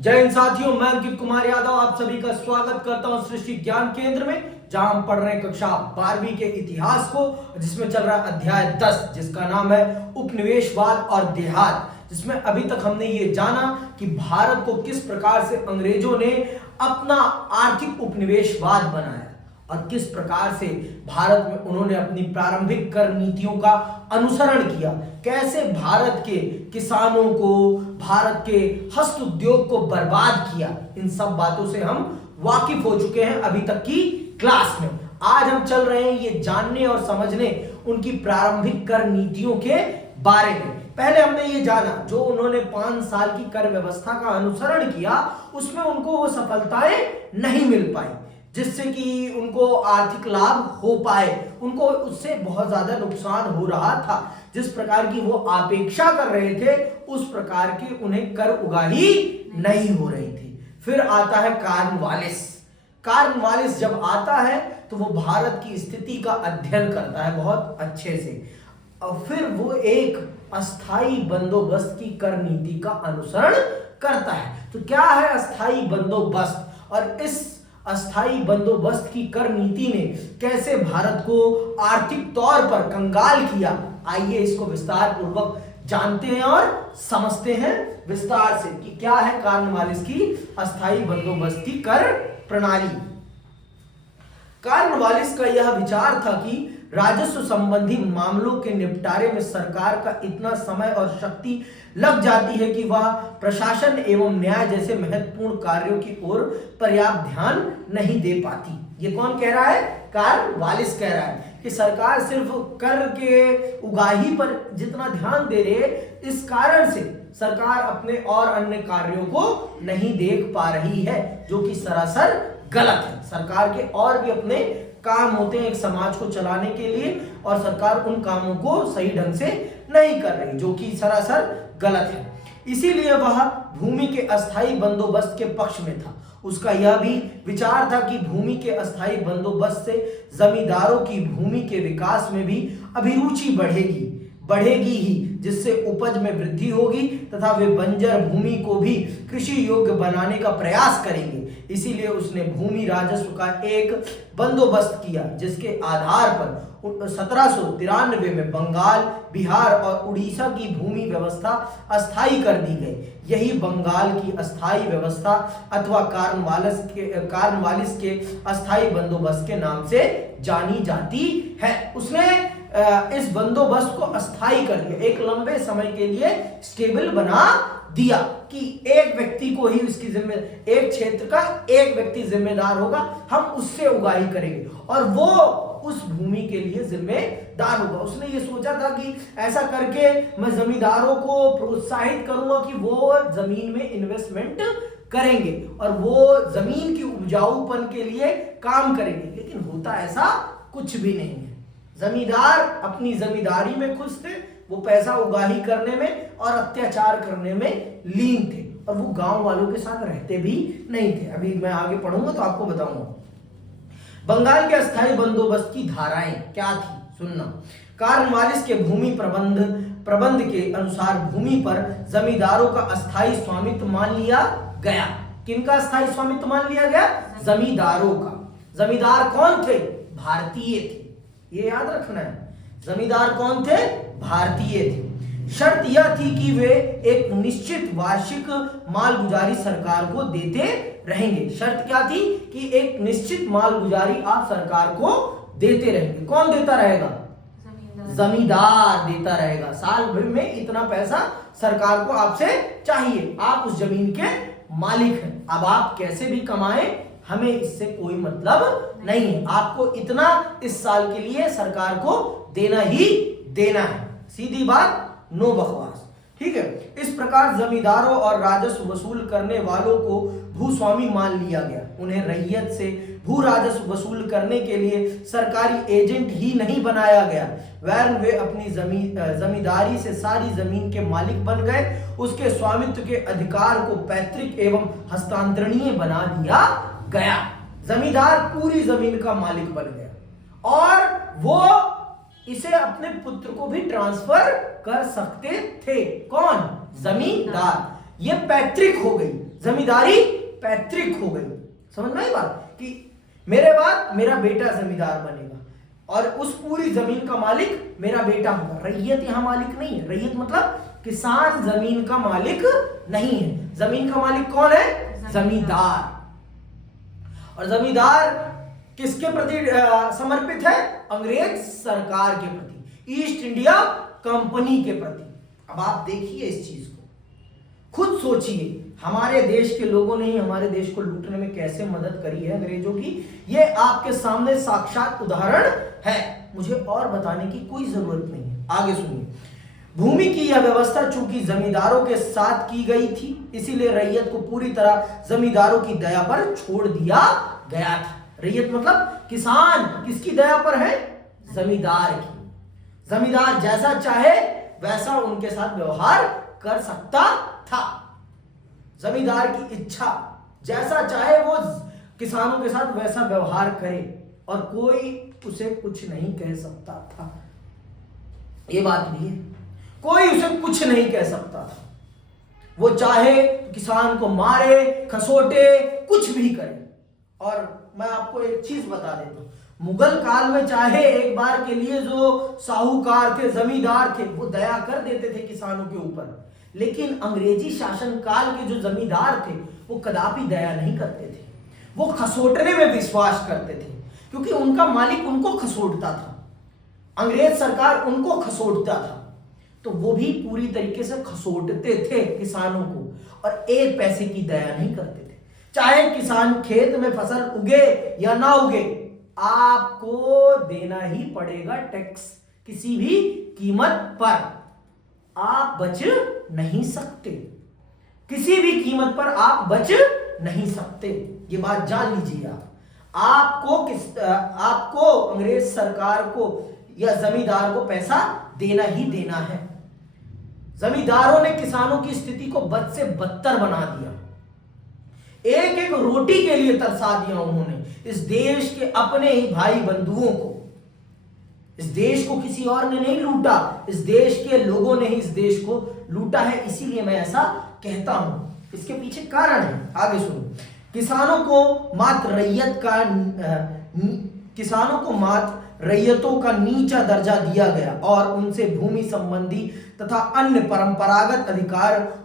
जय हिंद साथियों, मैं अंकित कुमार यादव आप सभी का स्वागत करता हूं सृष्टि ज्ञान केंद्र में, जहां हम पढ़ रहे हैं कक्षा 12वीं के इतिहास को, जिसमें चल रहा है अध्याय 10 जिसका नाम है उपनिवेशवाद और देहात। जिसमें अभी तक हमने ये जाना कि भारत को किस प्रकार से अंग्रेजों ने अपना आर्थिक उपनिवेशवाद बनाया और किस प्रकार से भारत में उन्होंने अपनी प्रारंभिक कर नीतियों का अनुसरण किया, कैसे भारत के किसानों को, भारत के हस्त उद्योग को बर्बाद किया। इन सब बातों से हम वाकिफ हो चुके हैं अभी तक की क्लास में। आज हम चल रहे हैं ये जानने और समझने उनकी प्रारंभिक कर नीतियों के बारे में। पहले हमने ये जाना जो उन्होंने 5 साल की कर व्यवस्था का अनुसरण किया, उसमें उनको वो सफलताएं नहीं मिल पाई जिससे कि उनको आर्थिक लाभ हो पाए। उनको उससे बहुत ज्यादा नुकसान हो रहा था। जिस प्रकार की वो अपेक्षा कर रहे थे उस प्रकार की उन्हें कर उगाही नहीं हो रही थी। फिर आता है कॉर्नवालिस। कॉर्नवालिस जब आता है तो वो भारत की स्थिति का अध्ययन करता है बहुत अच्छे से, और फिर वो एक अस्थाई बंदोबस्त की कर नीति का अनुसरण करता है। तो क्या है अस्थाई बंदोबस्त, और इस अस्थाई बंदोबस्त की कर नीति ने कैसे भारत को आर्थिक तौर पर कंगाल किया, आइए इसको विस्तार पूर्वक जानते हैं और समझते हैं विस्तार से कि क्या है कॉर्नवालिस की अस्थाई बंदोबस्त की कर प्रणाली। कॉर्नवालिस का यह विचार था कि राजस्व संबंधी मामलों के निपटारे में सरकार का इतना समय और शक्ति लग जाती है कि वह प्रशासन एवं न्याय जैसे महत्वपूर्ण कार्यों की ओर पर्याप्त ध्यान नहीं दे पाती। ये कौन कह रहा है? कॉर्नवालिस कह रहा है कि सरकार सिर्फ कर के उगाही पर जितना ध्यान दे रही है, इस कारण से सरकार अपने और अन्य कार्यों को नहीं देख पा रही है, जो कि सरासर गलत है। सरकार के और भी अपने काम होते हैं एक समाज को चलाने के लिए, और सरकार उन कामों को सही ढंग से नहीं कर रही, जो कि सरासर गलत है। इसीलिए वह भूमि के अस्थाई बंदोबस्त के पक्ष में था। उसका यह भी विचार था कि भूमि के अस्थाई बंदोबस्त से जमींदारों की भूमि के विकास में भी अभिरुचि बढ़ेगी ही, जिससे उपज में वृद्धि होगी तथा वे बंजर भूमि को भी कृषि योग्य बनाने का प्रयास करेंगे। इसीलिए उसने भूमि राजस्व का एक बंदोबस्त किया, जिसके आधार पर 1793 में बंगाल, बिहार और उड़ीसा की भूमि व्यवस्था अस्थायी कर दी गई। यही बंगाल की अस्थायी व्यवस्था अथवा कॉर्नवालिस के अस्थायी बंदोबस्त के नाम से जानी जाती है। उसने इस बंदोबस्त को अस्थायी कर दिया, एक लंबे समय के लिए स्टेबल बना दिया कि एक व्यक्ति को ही उसकी एक क्षेत्र का एक व्यक्ति जिम्मेदार होगा, हम उससे उगाही करेंगे और वो उस भूमि के लिए जिम्मेदार होगा। उसने ये सोचा था कि ऐसा करके मैं जमींदारों को प्रोत्साहित करूंगा कि वो जमीन में इन्वेस्टमेंट करेंगे और वो जमीन की उपजाऊपन के लिए काम करेंगे। लेकिन होता ऐसा कुछ भी नहीं है। जमींदार अपनी जमींदारी में खुश थे, वो पैसा उगाही करने में और अत्याचार करने में लीन थे, और वो गांव वालों के साथ रहते भी नहीं थे। अभी मैं आगे पढ़ूंगा तो आपको बताऊंगा। बंगाल के अस्थायी बंदोबस्त की धाराएं क्या थी, सुनना। कॉर्नवालिस के भूमि प्रबंध के अनुसार भूमि पर जमींदारों का अस्थायी स्वामित्व मान लिया गया। किनका अस्थायी स्वामित्व मान लिया गया? जमींदारों का। जमींदार कौन थे? भारतीय थे, ये याद रखना है। जमींदार कौन थे? भारतीय थे। शर्त यह थी कि वे एक निश्चित वार्षिक मालगुजारी सरकार को देते रहेंगे। शर्त क्या थी? कि एक निश्चित मालगुजारी आप सरकार को देते रहेंगे। कौन देता रहेगा? जमींदार देता रहेगा। साल भर में इतना पैसा सरकार को आपसे चाहिए, आप उस जमीन के मालिक हैं। अब आप कैसे भी कमाएं, हमें इससे कोई मतलब नहीं है। आपको इतना इस साल के लिए सरकार को देना ही देना है। सीधी बात, नो बकवास। ठीक है। इस प्रकार जमींदारों और राजस्व वसूल करने वालों को भूस्वामी मान लिया गया। उन्हें रैयत से भू राजस्व वसूल करने के लिए सरकारी एजेंट ही नहीं बनाया गया, वरन वे अपनी जमींदारी से सारी जमीन के मालिक बन गए। उसके स्वामित्व के अधिकार को पैतृक एवं हस्तांतरणीय बना दिया गया। जमींदार पूरी जमीन का मालिक बन गया और वो इसे अपने पुत्र को भी ट्रांसफर कर सकते थे। कौन? जमींदार। ये पैतृक हो गई। जमींदारी पैतृक हो गई। समझ में आई बात कि मेरे बाद मेरा बेटा जमींदार बनेगा और उस पूरी जमीन का मालिक मेरा बेटा होगा। रैयत यहां मालिक नहीं है। रैयत मतलब किसान जमीन का मालिक नहीं है। जमीन का मालिक कौन है? जमींदार। और जमींदार किसके प्रति समर्पित है? अंग्रेज सरकार के प्रति, ईस्ट इंडिया कंपनी के प्रति। अब आप देखिए इस चीज को, खुद सोचिए, हमारे देश के लोगों ने ही हमारे देश को लूटने में कैसे मदद करी है अंग्रेजों की। ये आपके सामने साक्षात उदाहरण है, मुझे और बताने की कोई जरूरत नहीं है। आगे सुनिए। भूमि की यह व्यवस्था चूंकि जमींदारों के साथ की गई थी, इसीलिए रैयत को पूरी तरह जमींदारों की दया पर छोड़ दिया गया था। रैयत मतलब किसान किसकी दया पर है? जमींदार की। जमींदार जैसा चाहे वैसा उनके साथ व्यवहार कर सकता था। जमींदार की इच्छा, जैसा चाहे वो किसानों के साथ वैसा व्यवहार करे और कोई उसे कुछ नहीं कह सकता था। ये बात भी है, कोई उसे कुछ नहीं कह सकता था। वो चाहे किसान को मारे, खसोटे, कुछ भी करे। और मैं आपको एक चीज बता देता हूं, मुगल काल में चाहे एक बार के लिए जो साहूकार थे, जमींदार थे, वो दया कर देते थे किसानों के ऊपर, लेकिन अंग्रेजी शासन काल के जो जमींदार थे वो कदापि दया नहीं करते थे। वो खसोटने में विश्वास करते थे, क्योंकि उनका मालिक उनको खसोटता था, अंग्रेज सरकार उनको खसोटता था, तो वो भी पूरी तरीके से खसोटते थे किसानों को और एक पैसे की दया नहीं करते थे। चाहे किसान खेत में फसल उगे या ना उगे, आपको देना ही पड़ेगा टैक्स, किसी भी कीमत पर। आप बच नहीं सकते, किसी भी कीमत पर आप बच नहीं सकते। ये बात जान लीजिए आपको अंग्रेज सरकार को या जमींदार को पैसा देना ही देना है। जमींदारों ने किसानों की स्थिति को बद से बदतर बना दिया, एक एक रोटी के लिए तरसा दिया उन्होंने इस देश के अपने ही भाई बंधुओं को। इस देश को किसी और ने नहीं लूटा, इस देश के लोगों ने ही इस देश को लूटा है। इसीलिए मैं ऐसा कहता हूं, इसके पीछे कारण है। आगे सुनो। किसानों को मात्र रैयतों का नीचा दर्जा दिया गया और उनसे भूमि संबंधी तथा अन्य परंपरागत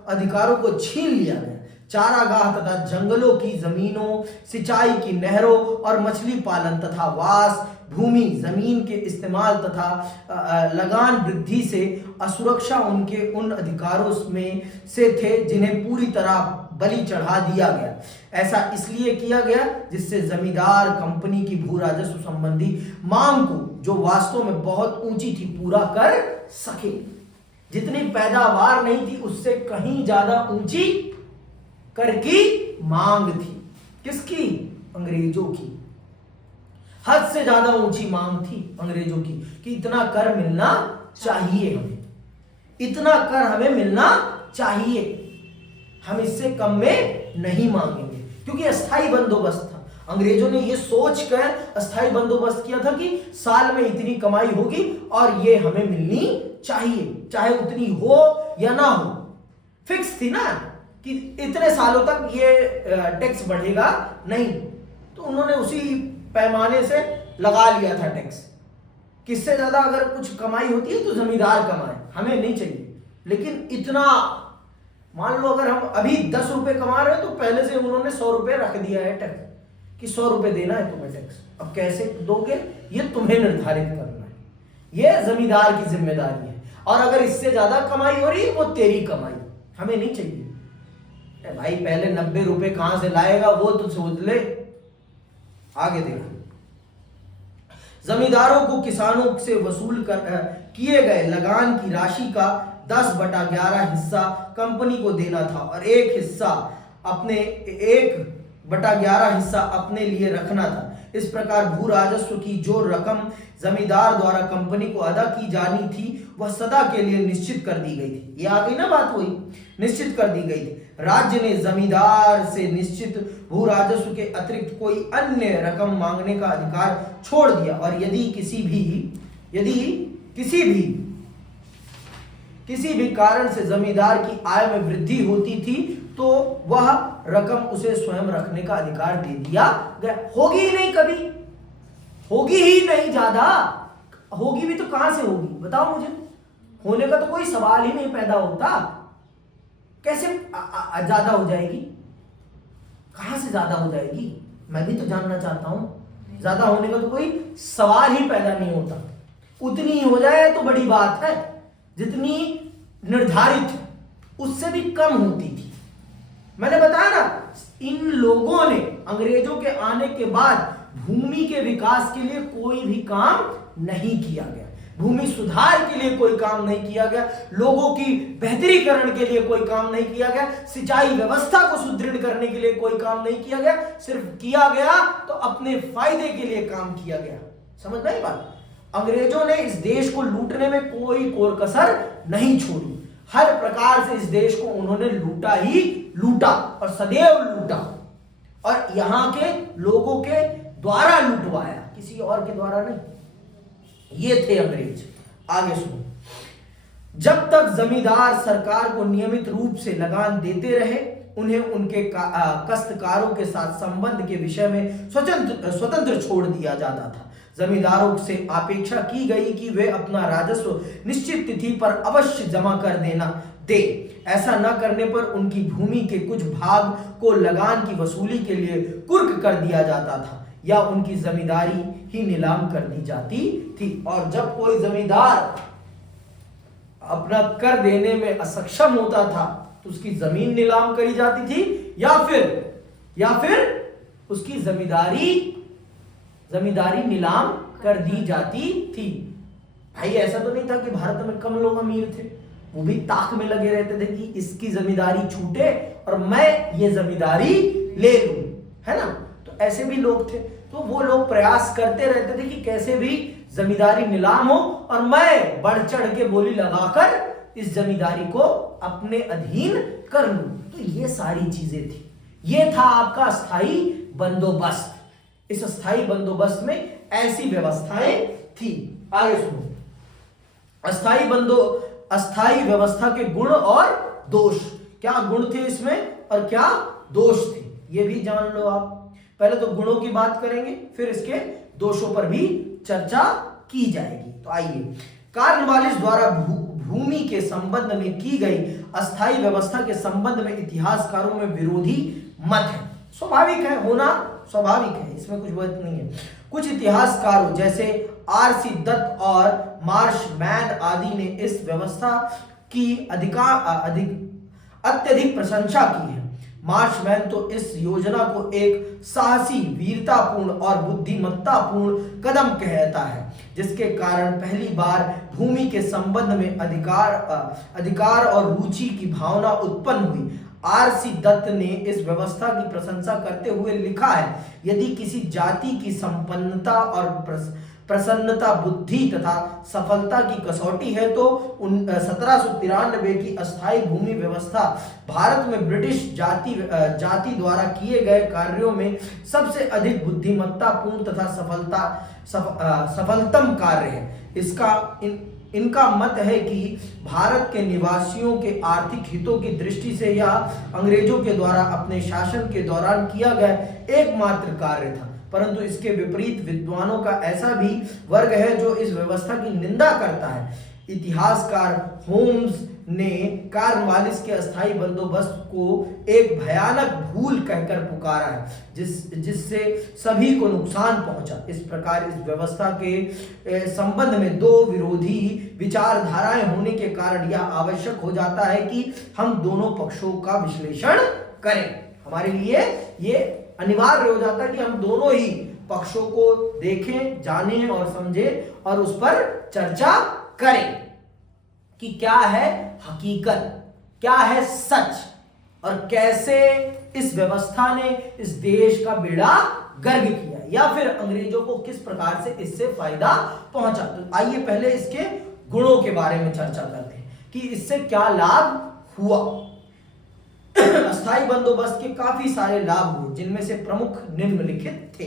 अधिकारों को छीन लिया गया। चारागाह तथा जंगलों की जमीनों, सिंचाई की नहरों और मछली पालन तथा वास भूमि, जमीन के इस्तेमाल तथा लगान वृद्धि से असुरक्षा उनके उन अधिकारों में से थे जिन्हें पूरी तरह बलि चढ़ा दिया गया। ऐसा इसलिए किया गया जिससे जमींदार कंपनी की भू राजस्व संबंधी मांग को, जो वास्तव में बहुत ऊंची थी, पूरा कर सके। जितनी पैदावार नहीं थी उससे कहीं ज्यादा ऊंची कर की मांग थी। किसकी? अंग्रेजों की। हद से ज्यादा ऊंची मांग थी अंग्रेजों की कि इतना कर मिलना चाहिए, हमें इतना कर हमें मिलना चाहिए, हम इससे कम में नहीं मांगेंगे। क्योंकि अस्थाई बंदोबस्त था। अंग्रेजों ने यह सोचकर अस्थाई बंदोबस्त किया था कि साल में इतनी कमाई होगी और ये हमें मिलनी चाहिए, चाहे उतनी हो या ना हो। फिक्स थी ना कि इतने सालों तक ये टैक्स बढ़ेगा नहीं, तो उन्होंने उसी पैमाने से लगा लिया था टैक्स। किससे ज्यादा अगर कुछ कमाई होती है तो जमींदार कमाए, हमें नहीं चाहिए। लेकिन इतना, मान लो अगर हम अभी 10 रुपए कमा रहे हैं तो पहले से उन्होंने 100 रुपए रख दिया है टैक्स कि 100 रुपए देना है तुम्हें टैक्स। अब कैसे दोगे ये तुम्हें निर्धारित करना है, ये जमींदार की जिम्मेदारी है। और अगर इससे ज्यादा कमाई हो रही है वो तेरी कमाई, हमें नहीं चाहिए। भाई पहले 90 रुपए कहां से लाएगा वो तो सोच ले। आगे देखो। जमींदारों को किसानों से वसूल किए गए लगान की राशि का 10/11 हिस्सा कंपनी को देना था और 1/11 हिस्सा अपने लिए रखना था। इस प्रकार भू राजस्व की जो रकम जमींदार द्वारा कंपनी को अदा की जानी थी वह सदा के लिए निश्चित कर दी गई थी। ये आ गई ना बात, वही निश्चित कर दी गई थी। राज्य ने जमींदार से निश्चित भू राजस्व के अतिरिक्त कोई अन्य रकम मांगने का अधिकार छोड़ दिया और यदि किसी भी कारण से जमींदार की आय में वृद्धि होती थी तो वह रकम उसे स्वयं रखने का अधिकार दे दिया गया। होगी ही नहीं, कभी होगी ही नहीं, ज्यादा होगी भी तो कहां से होगी बताओ मुझे, होने का तो कोई सवाल ही नहीं पैदा होता। कैसे ज्यादा हो जाएगी, कहां से ज्यादा हो जाएगी, मैं भी तो जानना चाहता हूं। ज्यादा होने का तो कोई सवाल ही पैदा नहीं होता। उतनी ही हो जाए तो बड़ी बात है, जितनी निर्धारित है उससे भी कम होती थी। मैंने बताया ना, इन लोगों ने अंग्रेजों के आने के बाद भूमि के विकास के लिए कोई भी काम नहीं किया गया, भूमि सुधार के लिए कोई काम नहीं किया गया, लोगों की बेहतरीकरण के लिए कोई काम नहीं किया गया, सिंचाई व्यवस्था को सुदृढ़ करने के लिए कोई काम नहीं किया गया। सिर्फ किया गया तो अपने फायदे के लिए काम किया गया। समझ में आई बात? अंग्रेजों ने इस देश को लूटने में कोई कोर कसर नहीं छोड़ी, हर प्रकार से इस देश को उन्होंने लूटा ही लूटा और सदैव लूटा, और यहां के लोगों के द्वारा लुटवाया, किसी और के द्वारा नहीं। ये थे अंग्रेज। आगे सुनो, जब तक जमींदार सरकार को नियमित रूप से लगान देते रहे, उन्हें उनके काश्तकारों के साथ संबंध के विषय में स्वतंत्र छोड़ दिया जाता था। जमींदारों से अपेक्षा की गई कि वे अपना राजस्व निश्चित तिथि पर अवश्य जमा कर देना दे। ऐसा न करने पर उनकी भूमि के कुछ भाग को लगान की वसूली के लिए कुर्क कर दिया जाता था या उनकी जमींदारी ही नीलाम कर दी जाती थी। और जब कोई जमींदार अपना कर देने में असक्षम होता था तो उसकी जमीन नीलाम करी जाती थी या फिर उसकी जमींदारी नीलाम कर दी जाती थी। भाई ऐसा तो नहीं था कि भारत में कम लोग अमीर थे, वो भी ताक में लगे रहते थे कि इसकी जमींदारी छूटे और मैं ये जमींदारी ले लूं, है ना। तो ऐसे भी लोग थे, तो वो लोग प्रयास करते रहते थे कि कैसे भी जमींदारी नीलाम हो और मैं बढ़ चढ़ के बोली लगाकर इस जमींदारी को अपने अधीन कर लूं। तो ये सारी चीजें थी, ये था आपका अस्थाई बंदोबस्त। इस अस्थाई बंदोबस्त में ऐसी व्यवस्थाएं थी। आगे सुनो, अस्थाई व्यवस्था के गुण और दोष, क्या गुण थे इसमें और क्या दोष थे, ये भी जान लो आप। पहले तो गुणों की बात करेंगे, फिर इसके दोषों पर भी चर्चा की जाएगी। तो आइए, कॉर्नवालिस द्वारा भूमि के संबंध में की गई अस्थाई व्यवस्था के संबंध में इतिहासकारों में विरोधी मत है। स्वाभाविक है, होना स्वाभाविक है, इसमें कुछ बात नहीं है। कुछ इतिहासकारों जैसे आर.सी. दत्त और मार्शमैन आदि ने इस व्यवस्था की अत्यधिक प्रशंसा की है। मार्शमैन तो इस योजना को एक साहसी, वीरतापूर्ण और बुद्धिमत्तापूर्ण कदम कहता है, जिसके कारण पहली बार भूमि के संबंध में अधिकार और रुचि की भावना उत्पन्न हुई। आर.सी. दत्त ने इस व्यवस्था की प्रशंसा करते हुए लिखा है, यदि किसी जाति की संपन्नता और प्रसन्नता, बुद्धि तथा सफलता की कसौटी है तो 1793 की अस्थायी भूमि व्यवस्था भारत में ब्रिटिश जाति द्वारा किए गए कार्यों में सबसे अधिक बुद्धिमत्तापूर्ण तथा सफलतम कार्य है। इनका मत है कि भारत के निवासियों के आर्थिक हितों की दृष्टि से यह अंग्रेजों के द्वारा अपने शासन के दौरान किया गया एकमात्र कार्य था। परंतु इसके विपरीत विद्वानों का ऐसा भी वर्ग है जो इस व्यवस्था की निंदा करता है। इतिहासकार होम्स ने कॉर्नवालिस के अस्थायी बंदोबस्त को एक भयानक भूल कहकर पुकारा है, जिससे सभी को नुकसान पहुंचा। इस प्रकार इस व्यवस्था के संबंध में दो विरोधी विचारधाराएं होने के कारण यह आवश्यक हो जाता है कि हम दोनों पक्षों का विश्लेषण करें। हमारे लिए ये अनिवार्य हो जाता है कि हम दोनों ही पक्षों को देखें, जानें और समझें और उस पर चर्चा करें कि क्या है हकीकत, क्या है सच, और कैसे इस व्यवस्था ने इस देश का बेड़ा गर्क किया या फिर अंग्रेजों को किस प्रकार से इससे फायदा पहुंचा। तो आइए पहले इसके गुणों के बारे में चर्चा करते हैं कि इससे क्या लाभ हुआ। अस्थायी बंदोबस्त के काफी सारे लाभ हुए, जिनमें से प्रमुख निम्नलिखित थे।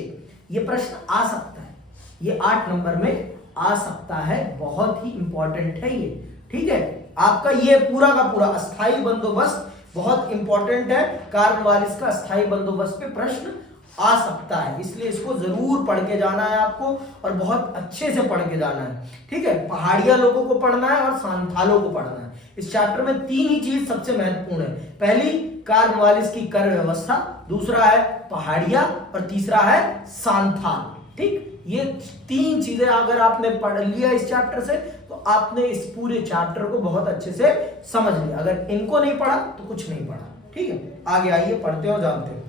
यह प्रश्न आ सकता है, ये 8 नंबर में आ सकता है, बहुत ही इंपॉर्टेंट है ये, ठीक है। आपका ये पूरा का पूरा अस्थायी बंदोबस्त बहुत इंपॉर्टेंट है। कार्नवालिस का स्थायी बंदोबस्त पे प्रश्न आ सकता है, इसलिए इसको जरूर पढ़ के जाना है आपको, और बहुत अच्छे से पढ़ के जाना है। ठीक है, पहाड़िया लोगों को पढ़ना है और सांथालों को पढ़ना है। इस चैप्टर में तीन ही चीज सबसे महत्वपूर्ण है। पहली, कार्नवालिस की कर व्यवस्था, दूसरा है पहाड़िया, और तीसरा है सांथाल। ठीक, ये तीन चीजें अगर आपने पढ़ लिया इस चैप्टर से, तो आपने इस पूरे चैप्टर को बहुत अच्छे से समझ लिया। अगर इनको नहीं पढ़ा तो कुछ नहीं पढ़ा। ठीक है, आगे आइए, पढ़ते और जानते हैं।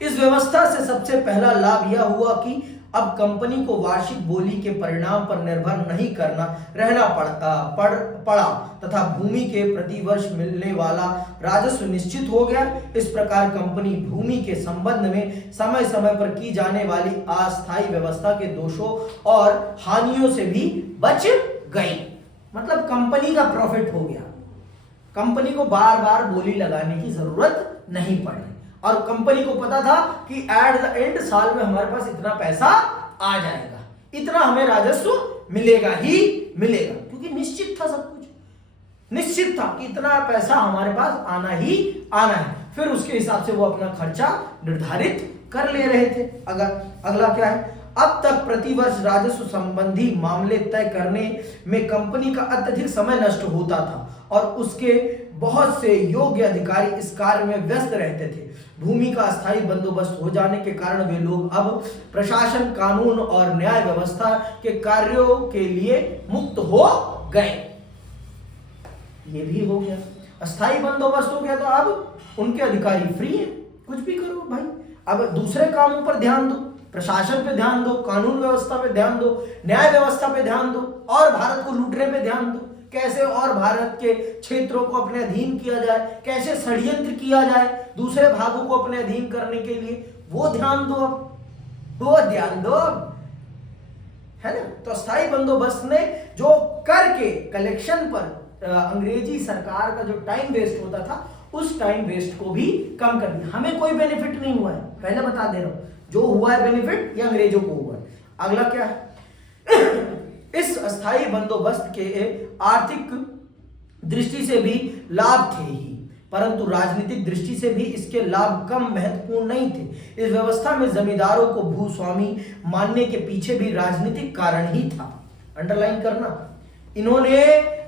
इस व्यवस्था से सबसे पहला लाभ यह हुआ कि अब कंपनी को वार्षिक बोली के परिणाम पर निर्भर नहीं रहना पड़ा तथा भूमि के प्रतिवर्ष मिलने वाला राजस्व निश्चित हो गया। इस प्रकार कंपनी भूमि के संबंध में समय समय पर की जाने वाली अस्थायी व्यवस्था के दोषों और हानियों से भी बच गई। मतलब कंपनी का प्रॉफिट हो गया, कंपनी को बार बार बोली लगाने की जरूरत नहीं पड़ी, और कंपनी को पता था कि एट द एंड साल में हमारे पास इतना पैसा आ जाएगा, इतना हमें राजस्व मिलेगा ही मिलेगा, क्योंकि निश्चित था, सब कुछ निश्चित था कि इतना पैसा हमारे पास आना ही आना है। फिर उसके हिसाब से वो अपना खर्चा निर्धारित कर ले रहे थे। अगला क्या है, अब तक प्रतिवर्ष राजस्व संबंधी मामले तय करने में कंपनी का अत्यधिक समय नष्ट होता था, और उसके बहुत से योग्य अधिकारी इस कार्य में व्यस्त रहते थे। भूमि का अस्थायी बंदोबस्त हो जाने के कारण वे लोग अब प्रशासन, कानून और न्याय व्यवस्था के कार्यों के लिए मुक्त हो गए। ये भी हो गया, अस्थायी बंदोबस्त हो गया, तो अब उनके अधिकारी फ्री हैं, कुछ भी करो भाई। अब दूसरे कामों पर ध्यान दो, प्रशासन पे ध्यान दो, कानून व्यवस्था पे ध्यान दो, न्याय व्यवस्था पे ध्यान दो, और भारत को लूटने पे ध्यान दो। कैसे और भारत के क्षेत्रों को अपने अधीन किया जाए, कैसे षड्यंत्र किया जाए दूसरे भागों को अपने अधीन करने के लिए, वो ध्यान दो, वो ध्यान दो, है ना। तो स्थायी बंदोबस्त ने जो कर के कलेक्शन पर अंग्रेजी सरकार का जो टाइम वेस्ट होता था, उस टाइम वेस्ट को भी कम कर दिया। हमें कोई बेनिफिट नहीं हुआ है, पहले बता दे रहा हूं, जो हुआ है बेनिफिट ये अंग्रेजों को हुआ है। अगला क्या है, इस अस्थायी बंदोबस्त के आर्थिक दृष्टि से भी लाभ थे ही, परंतु राजनीतिक दृष्टि से भी इसके लाभ कम महत्वपूर्ण नहीं थे। इस व्यवस्था में जमींदारों को भूस्वामी मानने के पीछे भी राजनीतिक कारण ही था। अंडरलाइन करना, इन्होंने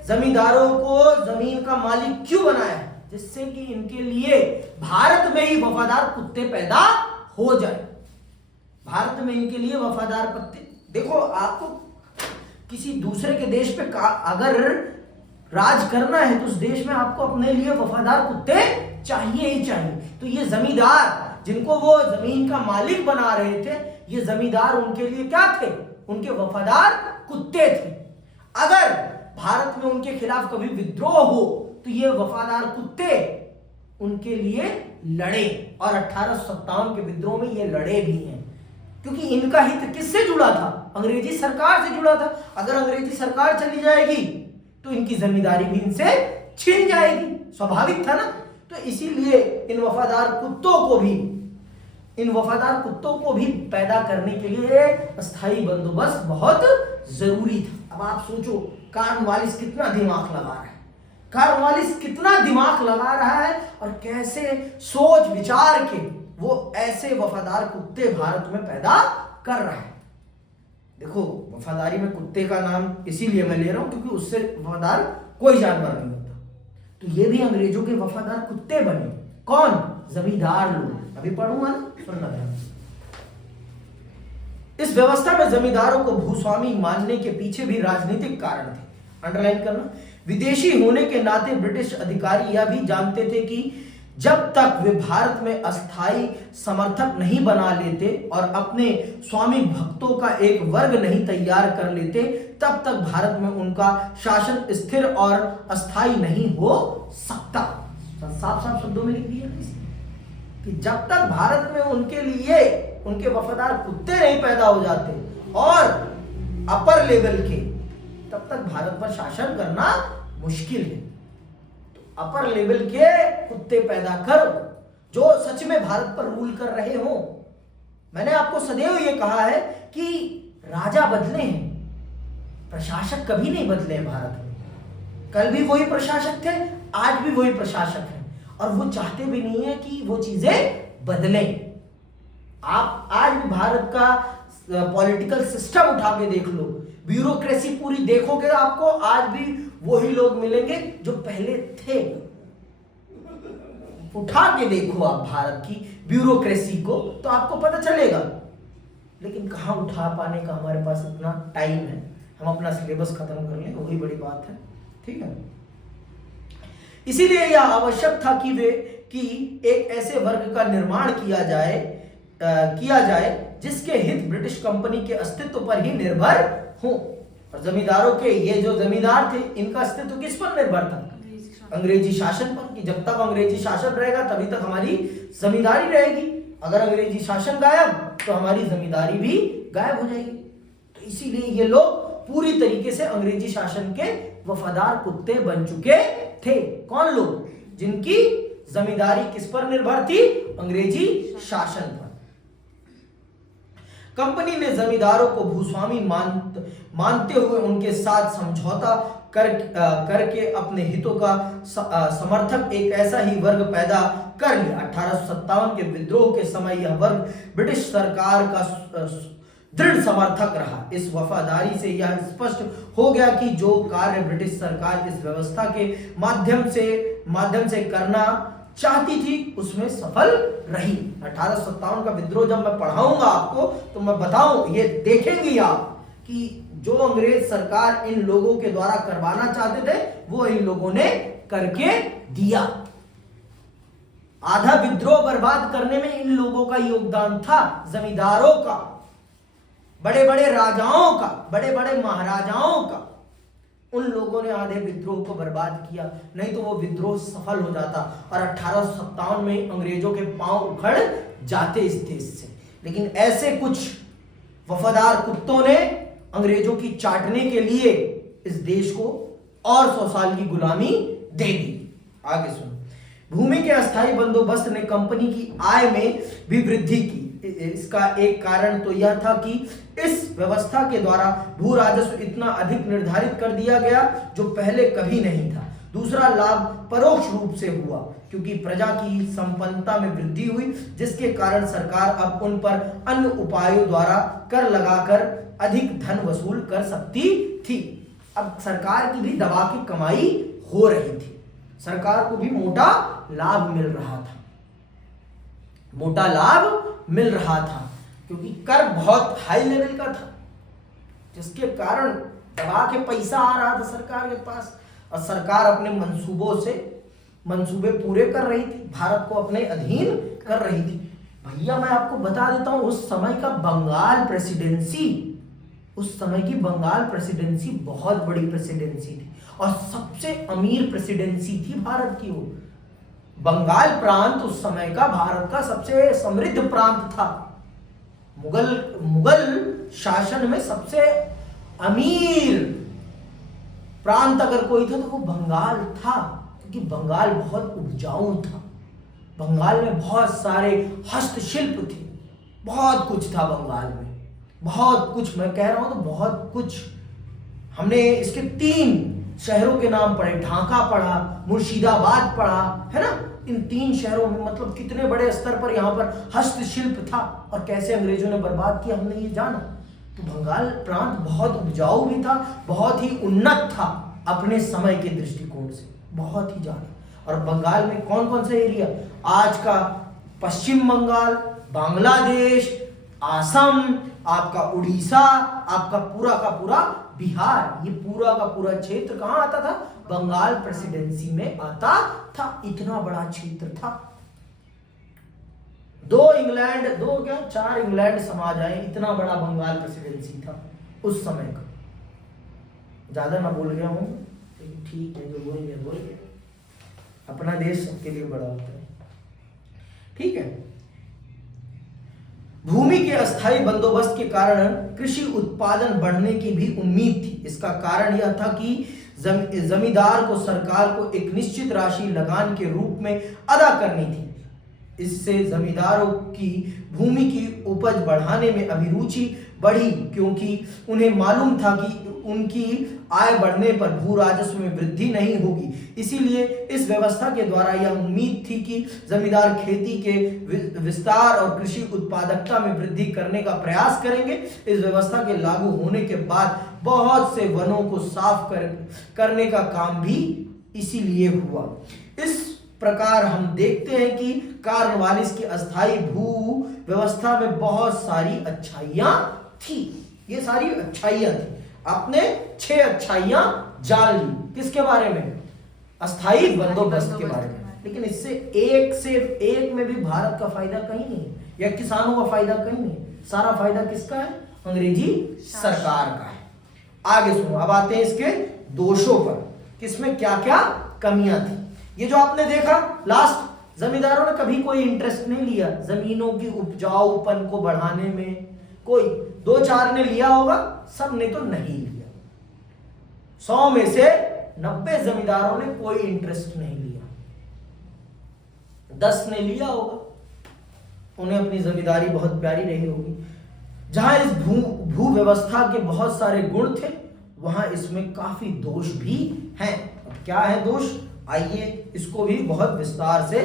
जमींदारों को जमीन का मालिक क्यों बनाया, जिससे कि इनके लिए भारत में ही वफादार कुत्ते पैदा हो जाए। भारत में इनके लिए वफादार कुत्ते, देखो आपको किसी दूसरे के देश पे अगर राज करना है तो उस देश में आपको अपने लिए वफादार कुत्ते चाहिए ही चाहिए। तो ये जमींदार जिनको वो जमीन का मालिक बना रहे थे, ये जमींदार उनके लिए क्या थे, उनके वफादार कुत्ते थे। अगर भारत में उनके खिलाफ कभी विद्रोह हो तो ये वफादार कुत्ते उनके लिए लड़े, और 1857 के विद्रोह में ये लड़े भी हैं, क्योंकि इनका हित किससे जुड़ा था, अंग्रेजी सरकार से जुड़ा था। अगर अंग्रेजी सरकार चली जाएगी तो इनकी जमींदारी भी इनसे छिन जाएगी, स्वाभाविक था ना। तो इसीलिए इन वफादार कुत्तों को भी पैदा करने के लिए अस्थायी बंदोबस्त बहुत जरूरी था। अब आप सोचो कार्नवालिस कितना दिमाग लगा रहा है, कार्नवालिस कितना दिमाग लगा रहा है, और कैसे सोच विचार के वो ऐसे वफादार कुत्ते भारत में पैदा कर रहा है। देखो, वफादारी में कुत्ते का नाम इसीलिए मैं ले रहा हूं क्योंकि उससे वफादार कोई जानवर नहीं होता। तो ये भी अंग्रेजों के वफादार कुत्ते बने, कौन, जमींदार लोग। अभी पढ़ूंगा ना, सुनना ध्यान। इस व्यवस्था में जमींदारों को भूस्वामी मानने के पीछे भी राजनीतिक कारण थे। अंडरलाइन करना, विदेशी होने के नाते ब्रिटिश अधिकारी यह भी जानते थे कि जब तक वे भारत में अस्थायी समर्थक नहीं बना लेते और अपने स्वामी भक्तों का एक वर्ग नहीं तैयार कर लेते, तब तक भारत में उनका शासन स्थिर और अस्थायी नहीं हो सकता। साफ साफ शब्दों में लिख दिया कि जब तक भारत में उनके लिए उनके वफादार कुत्ते नहीं पैदा हो जाते और अपर लेवल के, तब तक भारत पर शासन करना मुश्किल है। अपर लेवल के कुत्ते पैदा करो जो सच में भारत पर रूल कर रहे हो। मैंने आपको सदैव ये कहा है कि राजा बदले हैं, प्रशासक कभी नहीं बदले हैं भारत में। कल भी वही प्रशासक थे, आज भी वही प्रशासक हैं। और वो चाहते भी नहीं है कि वो चीजें बदलें। आप आज भी भारत का पॉलिटिकल सिस्टम उठा के देख लो, ब्यूरोक्रेसी पूरी देखोगे, आपको आज भी वही लोग मिलेंगे जो पहले थे। उठा के देखो आप भारत की ब्यूरोक्रेसी को तो आपको पता चलेगा। लेकिन कहां उठा पाने का हमारे पास इतना टाइम है, हम अपना सिलेबस खत्म कर लें, वही बड़ी बात है। ठीक है, इसीलिए यह आवश्यक था कि एक ऐसे वर्ग का निर्माण किया जाए जिसके हित ब्रिटिश कंपनी के अस्तित्व पर ही निर्भर हो। और जमींदारों के, ये जो जमींदार थे, इनका अस्तित्व किस पर निर्भर था? अंग्रेजी शासन पर, कि जब तक अंग्रेजी शासन रहेगा तभी तक हमारी जमींदारी रहेगी, अगर अंग्रेजी शासन गायब तो हमारी जमींदारी भी गायब हो जाएगी। तो इसीलिए ये लोग पूरी तरीके से अंग्रेजी शासन के वफादार कुत्ते बन चुके थे। कौन लोग? जिनकी जमींदारी किस पर निर्भर थी? अंग्रेजी शासन पर। कंपनी ने जमींदारों को भूस्वामी मानते हुए उनके साथ समझौता करके अपने हितों का समर्थक एक ऐसा ही वर्ग पैदा कर लिया। 1857 के विद्रोह के समय यह वर्ग ब्रिटिश सरकार का दृढ़ समर्थक रहा। इस वफादारी से यह स्पष्ट हो गया कि जो कार्य ब्रिटिश सरकार इस व्यवस्था के माध्यम से करना चाहती थी उसमें सफल रही। 1857 का विद्रोह जब मैं पढ़ाऊंगा आपको तो मैं बताऊं, ये देखेंगे आप कि जो अंग्रेज सरकार इन लोगों के द्वारा करवाना चाहते थे वो इन लोगों ने करके दिया। आधा विद्रोह बर्बाद करने में इन लोगों का योगदान था, जमींदारों का, बड़े बड़े राजाओं का, बड़े बड़े महाराजाओं का। उन लोगों ने आधे विद्रोह को बर्बाद किया, नहीं तो वो विद्रोह सफल हो जाता और 1857 में अंग्रेजों के पांव उखड़ जाते इस देश से। लेकिन ऐसे कुछ वफादार कुत्तों ने अंग्रेजों की चाटने के लिए इस देश को और 100 साल की गुलामी दे दी। आगे सुनो। भूमि के अस्थायी बंदोबस्त ने कंपनी की आय में भी वृद्धि की। इसका एक कारण तो यह था कि इस व्यवस्था के द्वारा भू राजस्व इतना अधिक निर्धारित कर दिया गया जो पहले कभी नहीं था। दूसरा लाभ परोक्ष रूप से हुआ क्योंकि प्रजा की संपन्नता में वृद्धि हुई, जिसके कारण सरकार अब उन पर अन्य उपायों द्वारा कर लगाकर अधिक धन वसूल कर सकती थी। अब सरकार की भी दबा की कमाई हो रही थी, सरकार को भी मोटा लाभ मिल रहा था, मोटा लाभ मिल रहा था क्योंकि कर बहुत हाई लेवल का था, जिसके कारण दबा के पैसा आ रहा था सरकार के पास और सरकार अपने मंसूबे पूरे कर रही थी, भारत को अपने अधीन कर रही थी। भैया मैं आपको बता देता हूं उस समय की बंगाल प्रेसिडेंसी बहुत बड़ी प्रेसिडेंसी थी और सबसे अमीर प्रेसिडेंसी थी भारत की। वो बंगाल प्रांत उस समय का भारत का सबसे समृद्ध प्रांत था। मुगल शासन में सबसे अमीर प्रांत अगर कोई था तो वो बंगाल था, क्योंकि बंगाल बहुत उपजाऊ था, बंगाल में बहुत सारे हस्तशिल्प थे, बहुत कुछ था बंगाल में, बहुत कुछ। मैं कह रहा हूं तो बहुत कुछ। हमने इसके 3 शहरों के नाम पढ़े, ढाका पढ़ा, मुर्शिदाबाद पढ़ा, है ना। इन 3 शहरों में मतलब कितने बड़े स्तर पर यहाँ पर हस्तशिल्प था और कैसे अंग्रेजों ने बर्बाद किया हमने ये जाना। तो बंगाल प्रांत बहुत उपजाऊ भी था, बहुत ही उन्नत था अपने समय के दृष्टिकोण से, बहुत ही ज्यादा। और बंगाल में कौन कौन सा एरिया? आज का पश्चिम बंगाल, बांग्लादेश, आसम, आपका उड़ीसा, आपका पूरा का पूरा बिहार, ये पूरा का पूरा क्षेत्र कहां आता था? बंगाल प्रेसिडेंसी में आता था। इतना बड़ा क्षेत्र था। 4 इंग्लैंड समाज आए, इतना बड़ा बंगाल प्रेसिडेंसी था उस समय का। ज्यादा ना बोल गया हूं, ठीक है, जो बोल गया। अपना देश सबके लिए बड़ा होता है, ठीक है। भूमि के अस्थायी बंदोबस्त के कारण कृषि उत्पादन बढ़ने की भी उम्मीद थी। इसका कारण यह था कि जमींदार को सरकार को एक निश्चित राशि लगान के रूप में अदा करनी थी। इससे जमींदारों की भूमि की उपज बढ़ाने में अभिरुचि बढ़ी, क्योंकि उन्हें मालूम था कि उनकी आय बढ़ने पर भू राजस्व में वृद्धि नहीं होगी। इसीलिए इस व्यवस्था के द्वारा यह उम्मीद थी कि जमींदार खेती के विस्तार और कृषि उत्पादकता में वृद्धि करने का प्रयास करेंगे। इस व्यवस्था के लागू होने के बाद बहुत से वनों को साफ करने का काम भी इसीलिए हुआ। इस प्रकार हम देखते हैं कि कार्नवालिस की अस्थायी भू व्यवस्था में बहुत सारी अच्छाइयां थी। ये सारी अच्छाइयां थी। आपने 6 अच्छाइयां जान ली किसके बारे में? अस्थायी बंदोबस्त के बारे में। लेकिन इससे एक में भी भारत का फायदा कहीं नहीं या किसानों का फायदा कहीं नहीं। सारा फायदा किसका है? अंग्रेजी सरकार का है। आगे सुनो, अब आते हैं इसके दोषों पर, किसमें क्या क्या कमियां थी। ये जो आपने देखा लास्ट, जमींदारों ने कभी कोई इंटरेस्ट नहीं लिया जमीनों की उपजाऊपन को बढ़ाने में। कोई 2-4 ने लिया होगा, सब ने तो नहीं लिया। 100 में से 90 जमींदारों ने कोई इंटरेस्ट नहीं लिया। 10 ने लिया होगा, उन्हें अपनी जमींदारी बहुत प्यारी रही होगी। जहां इस भू व्यवस्था के बहुत सारे गुण थे, वहां इसमें काफी दोष भी हैं। अब क्या है दोष? आइए इसको भी बहुत विस्तार से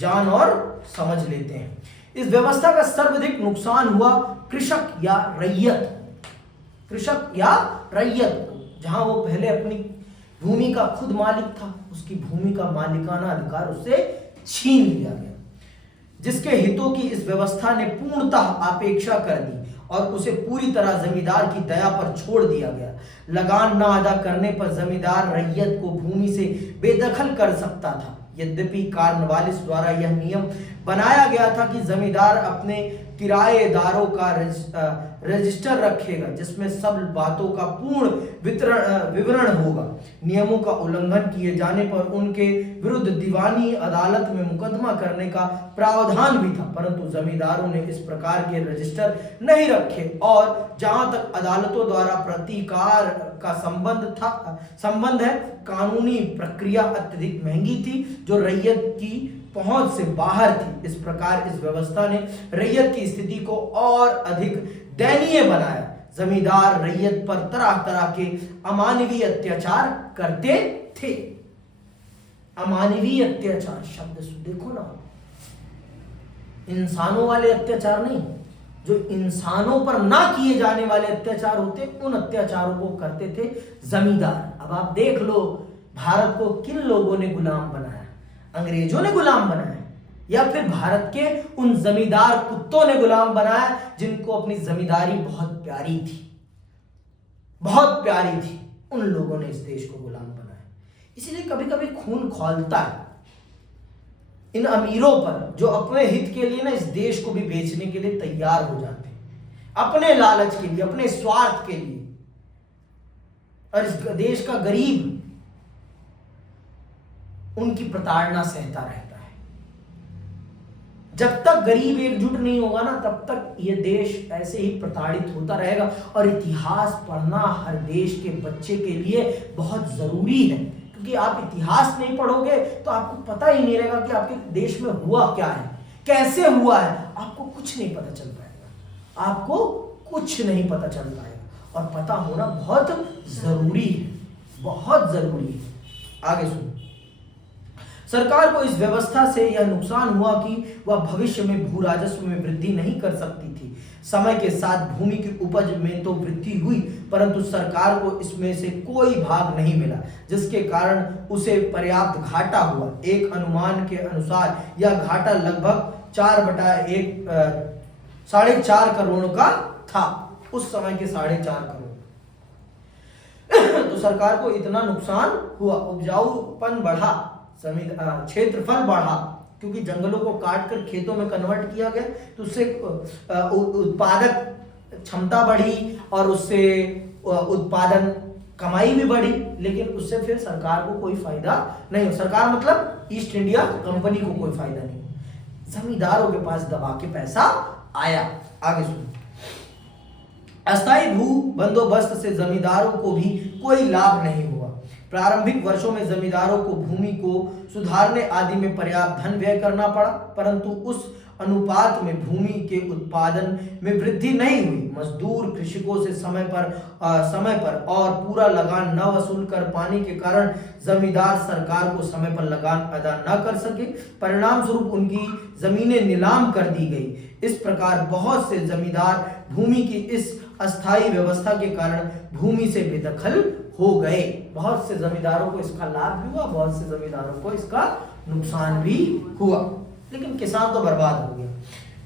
जान और समझ लेते हैं। इस व्यवस्था का सर्वाधिक नुकसान हुआ कृषक या रैयत। जहां वो पहले अपनी भूमि का खुद मालिक था, उसकी भूमि का मालिकाना अधिकार उससे छीन लिया गया, जिसके हितों की इस व्यवस्था ने पूर्णतः अपेक्षा कर दी और उसे पूरी तरह जमींदार की दया पर छोड़ दिया गया। लगान न अदा करने पर जमींदार रैयत को भूमि से बेदखल कर सकता था। यद्यपि कार्नवालिस द्वारा यह नियम बनाया गया था कि जमींदार अपने किराएदारों का रजिस्टर रखेगा, जिसमें सब बातों का पूर्ण विवरण होगा। नियमों का उल्लंघन किए जाने पर उनके विरुद्ध दीवानी अदालत में मुकदमा करने का प्रावधान भी था, परंतु जमींदारों ने इस प्रकार के रजिस्टर नहीं रखे और जहां तक अदालतों द्वारा प्रतिकार का संबंध है, कानूनी प्रक्रिया अत्यधिक महंगी थी जो रैयत की पहुंच से बाहर थी। इस प्रकार इस व्यवस्था ने रैयत की स्थिति को और अधिक दयनीय बनाया। जमींदार रैयत पर तरह तरह के अमानवीय अत्याचार करते थे। अमानवीय अत्याचार शब्द देखो ना, इंसानों वाले अत्याचार नहीं, जो इंसानों पर ना किए जाने वाले अत्याचार होते, उन अत्याचारों को करते थे जमींदार। अब आप देख लो, भारत को किन लोगों ने गुलाम बनाया? अंग्रेजों ने गुलाम बनाया या फिर भारत के उन जमींदार कुत्तों ने गुलाम बनाया जिनको अपनी जमींदारी बहुत प्यारी थी, बहुत प्यारी थी। उन लोगों ने इस देश को गुलाम बनाया। इसलिए कभी कभी खून खौलता है इन अमीरों पर, जो अपने हित के लिए ना इस देश को भी बेचने के लिए तैयार हो जाते हैं, अपने लालच के लिए, अपने स्वार्थ के लिए। और इस देश का गरीब उनकी प्रताड़ना सहता रहता है। जब तक गरीब एकजुट नहीं होगा ना, तब तक ये देश ऐसे ही प्रताड़ित होता रहेगा। और इतिहास पढ़ना हर देश के बच्चे के लिए बहुत जरूरी है, क्योंकि आप इतिहास नहीं पढ़ोगे तो आपको पता ही नहीं रहेगा कि आपके देश में हुआ क्या है, कैसे हुआ है। आपको कुछ नहीं पता चल पाएगा, आपको कुछ नहीं पता चल पाएगा। और पता होना बहुत जरूरी है, बहुत जरूरी है। आगे सुनो, सरकार को इस व्यवस्था से यह नुकसान हुआ कि वह भविष्य में भू राजस्व में वृद्धि नहीं कर सकती थी। समय के साथ भूमि की उपज में तो वृद्धि हुई, परंतु सरकार को इसमें से कोई भाग नहीं मिला, जिसके कारण उसे पर्याप्त घाटा हुआ। एक अनुमान के अनुसार यह घाटा लगभग 4/4 करोड़ का था, उस समय के 4.5 करोड़। तो सरकार को इतना नुकसान हुआ। उपजाऊपन बढ़ा, क्षेत्रफल बढ़ा, क्योंकि जंगलों को काट कर खेतों में कन्वर्ट किया गया, तो उससे उत्पादक क्षमता बढ़ी और उससे उत्पादन कमाई भी बढ़ी। लेकिन उससे फिर सरकार को कोई फायदा नहीं हो। सरकार मतलब ईस्ट इंडिया कंपनी को कोई फायदा नहीं, जमींदारों के पास दबा के पैसा आया। आगे सुनो, अस्थायी भू बंदोबस्त से जमींदारों को भी कोई लाभ नहीं हुआ। प्रारंभिक वर्षों में जमींदारों को भूमि को सुधारने आदि में पर्याप्त धन व्यय करना पड़ा, परंतु उस अनुपात में भूमि के उत्पादन में वृद्धि नहीं हुई। मजदूर कृषकों से समय पर और पूरा लगान न वसूल कर पाने के कारण जमींदार सरकार को समय पर लगान अदा न कर सके। परिणाम स्वरूप उनकी जमीनें नीलाम कर दी गई। इस प्रकार बहुत से जमींदार भूमि की इस अस्थायी व्यवस्था के कारण भूमि से बेदखल हो गए। बहुत से जमींदारों को इसका लाभ भी हुआ, बहुत से जमींदारों को इसका नुकसान भी हुआ, लेकिन किसान तो बर्बाद हो गया।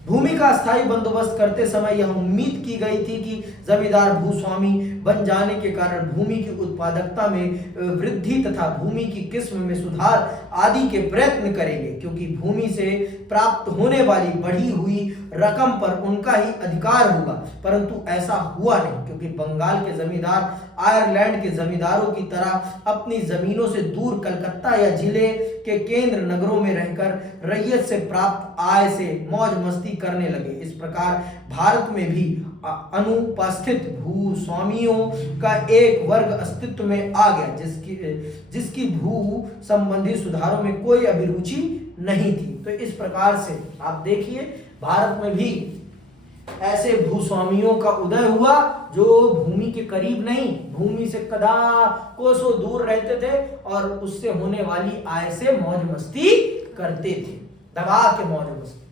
भूमि का अस्थायी बंदोबस्त करते समय यह उम्मीद की गई थी कि जमींदार भूस्वामी बन जाने के कारण भूमि की उत्पादकता में वृद्धि तथा भूमि की किस्म में सुधार आदि के प्रयत्न करेंगे, क्योंकि भूमि से प्राप्त होने वाली बढ़ी हुई रकम पर उनका ही अधिकार होगा। परंतु ऐसा हुआ नहीं, क्योंकि बंगाल के जमींदार आयरलैंड के जमींदारों की तरह अपनी जमीनों से दूर कलकत्ता या जिले के केंद्र नगरों में रहकर रैयत से प्राप्त आय से मौज मस्ती करने लगे। इस प्रकार भारत में भी अनुपस्थित भूस्वामियों का एक वर्ग अस्तित्व में आ गया, जिसकी भू संबंधी सुधारों में कोई अभिरुचि नहीं थी। तो इस प्रकार से आप देखिए भारत में भी ऐसे भूस्वामियों का उदय हुआ जो भूमि के करीब नहीं, भूमि से कदा कोसों दूर रहते थे और उससे होने वाली आय से मौज मस्ती करते थे, दबा के मौज मस्ती।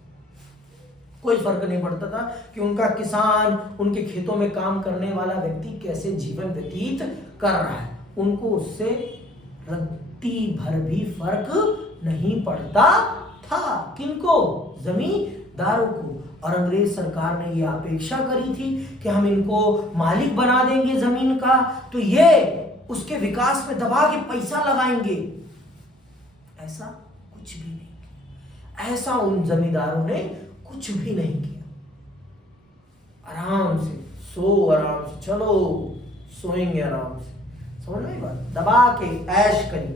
कोई फर्क नहीं पड़ता था कि उनका किसान, उनके खेतों में काम करने वाला व्यक्ति कैसे जीवन व्यतीत कर रहा है, उनको उससे रत्ती भर भी फर्क नहीं पड़ता था। किनको? जमींदारों को। और अंग्रेज सरकार ने यह अपेक्षा करी थी कि हम इनको मालिक बना देंगे जमीन का, तो ये उसके विकास में दबा के पैसा लगाएंगे। ऐसा कुछ भी नहीं, ऐसा उन जमींदारों ने कुछ भी नहीं किया। आराम से सो, आराम से चलो, सोएंगे आराम से, समझ में बात, दबा के ऐश करी।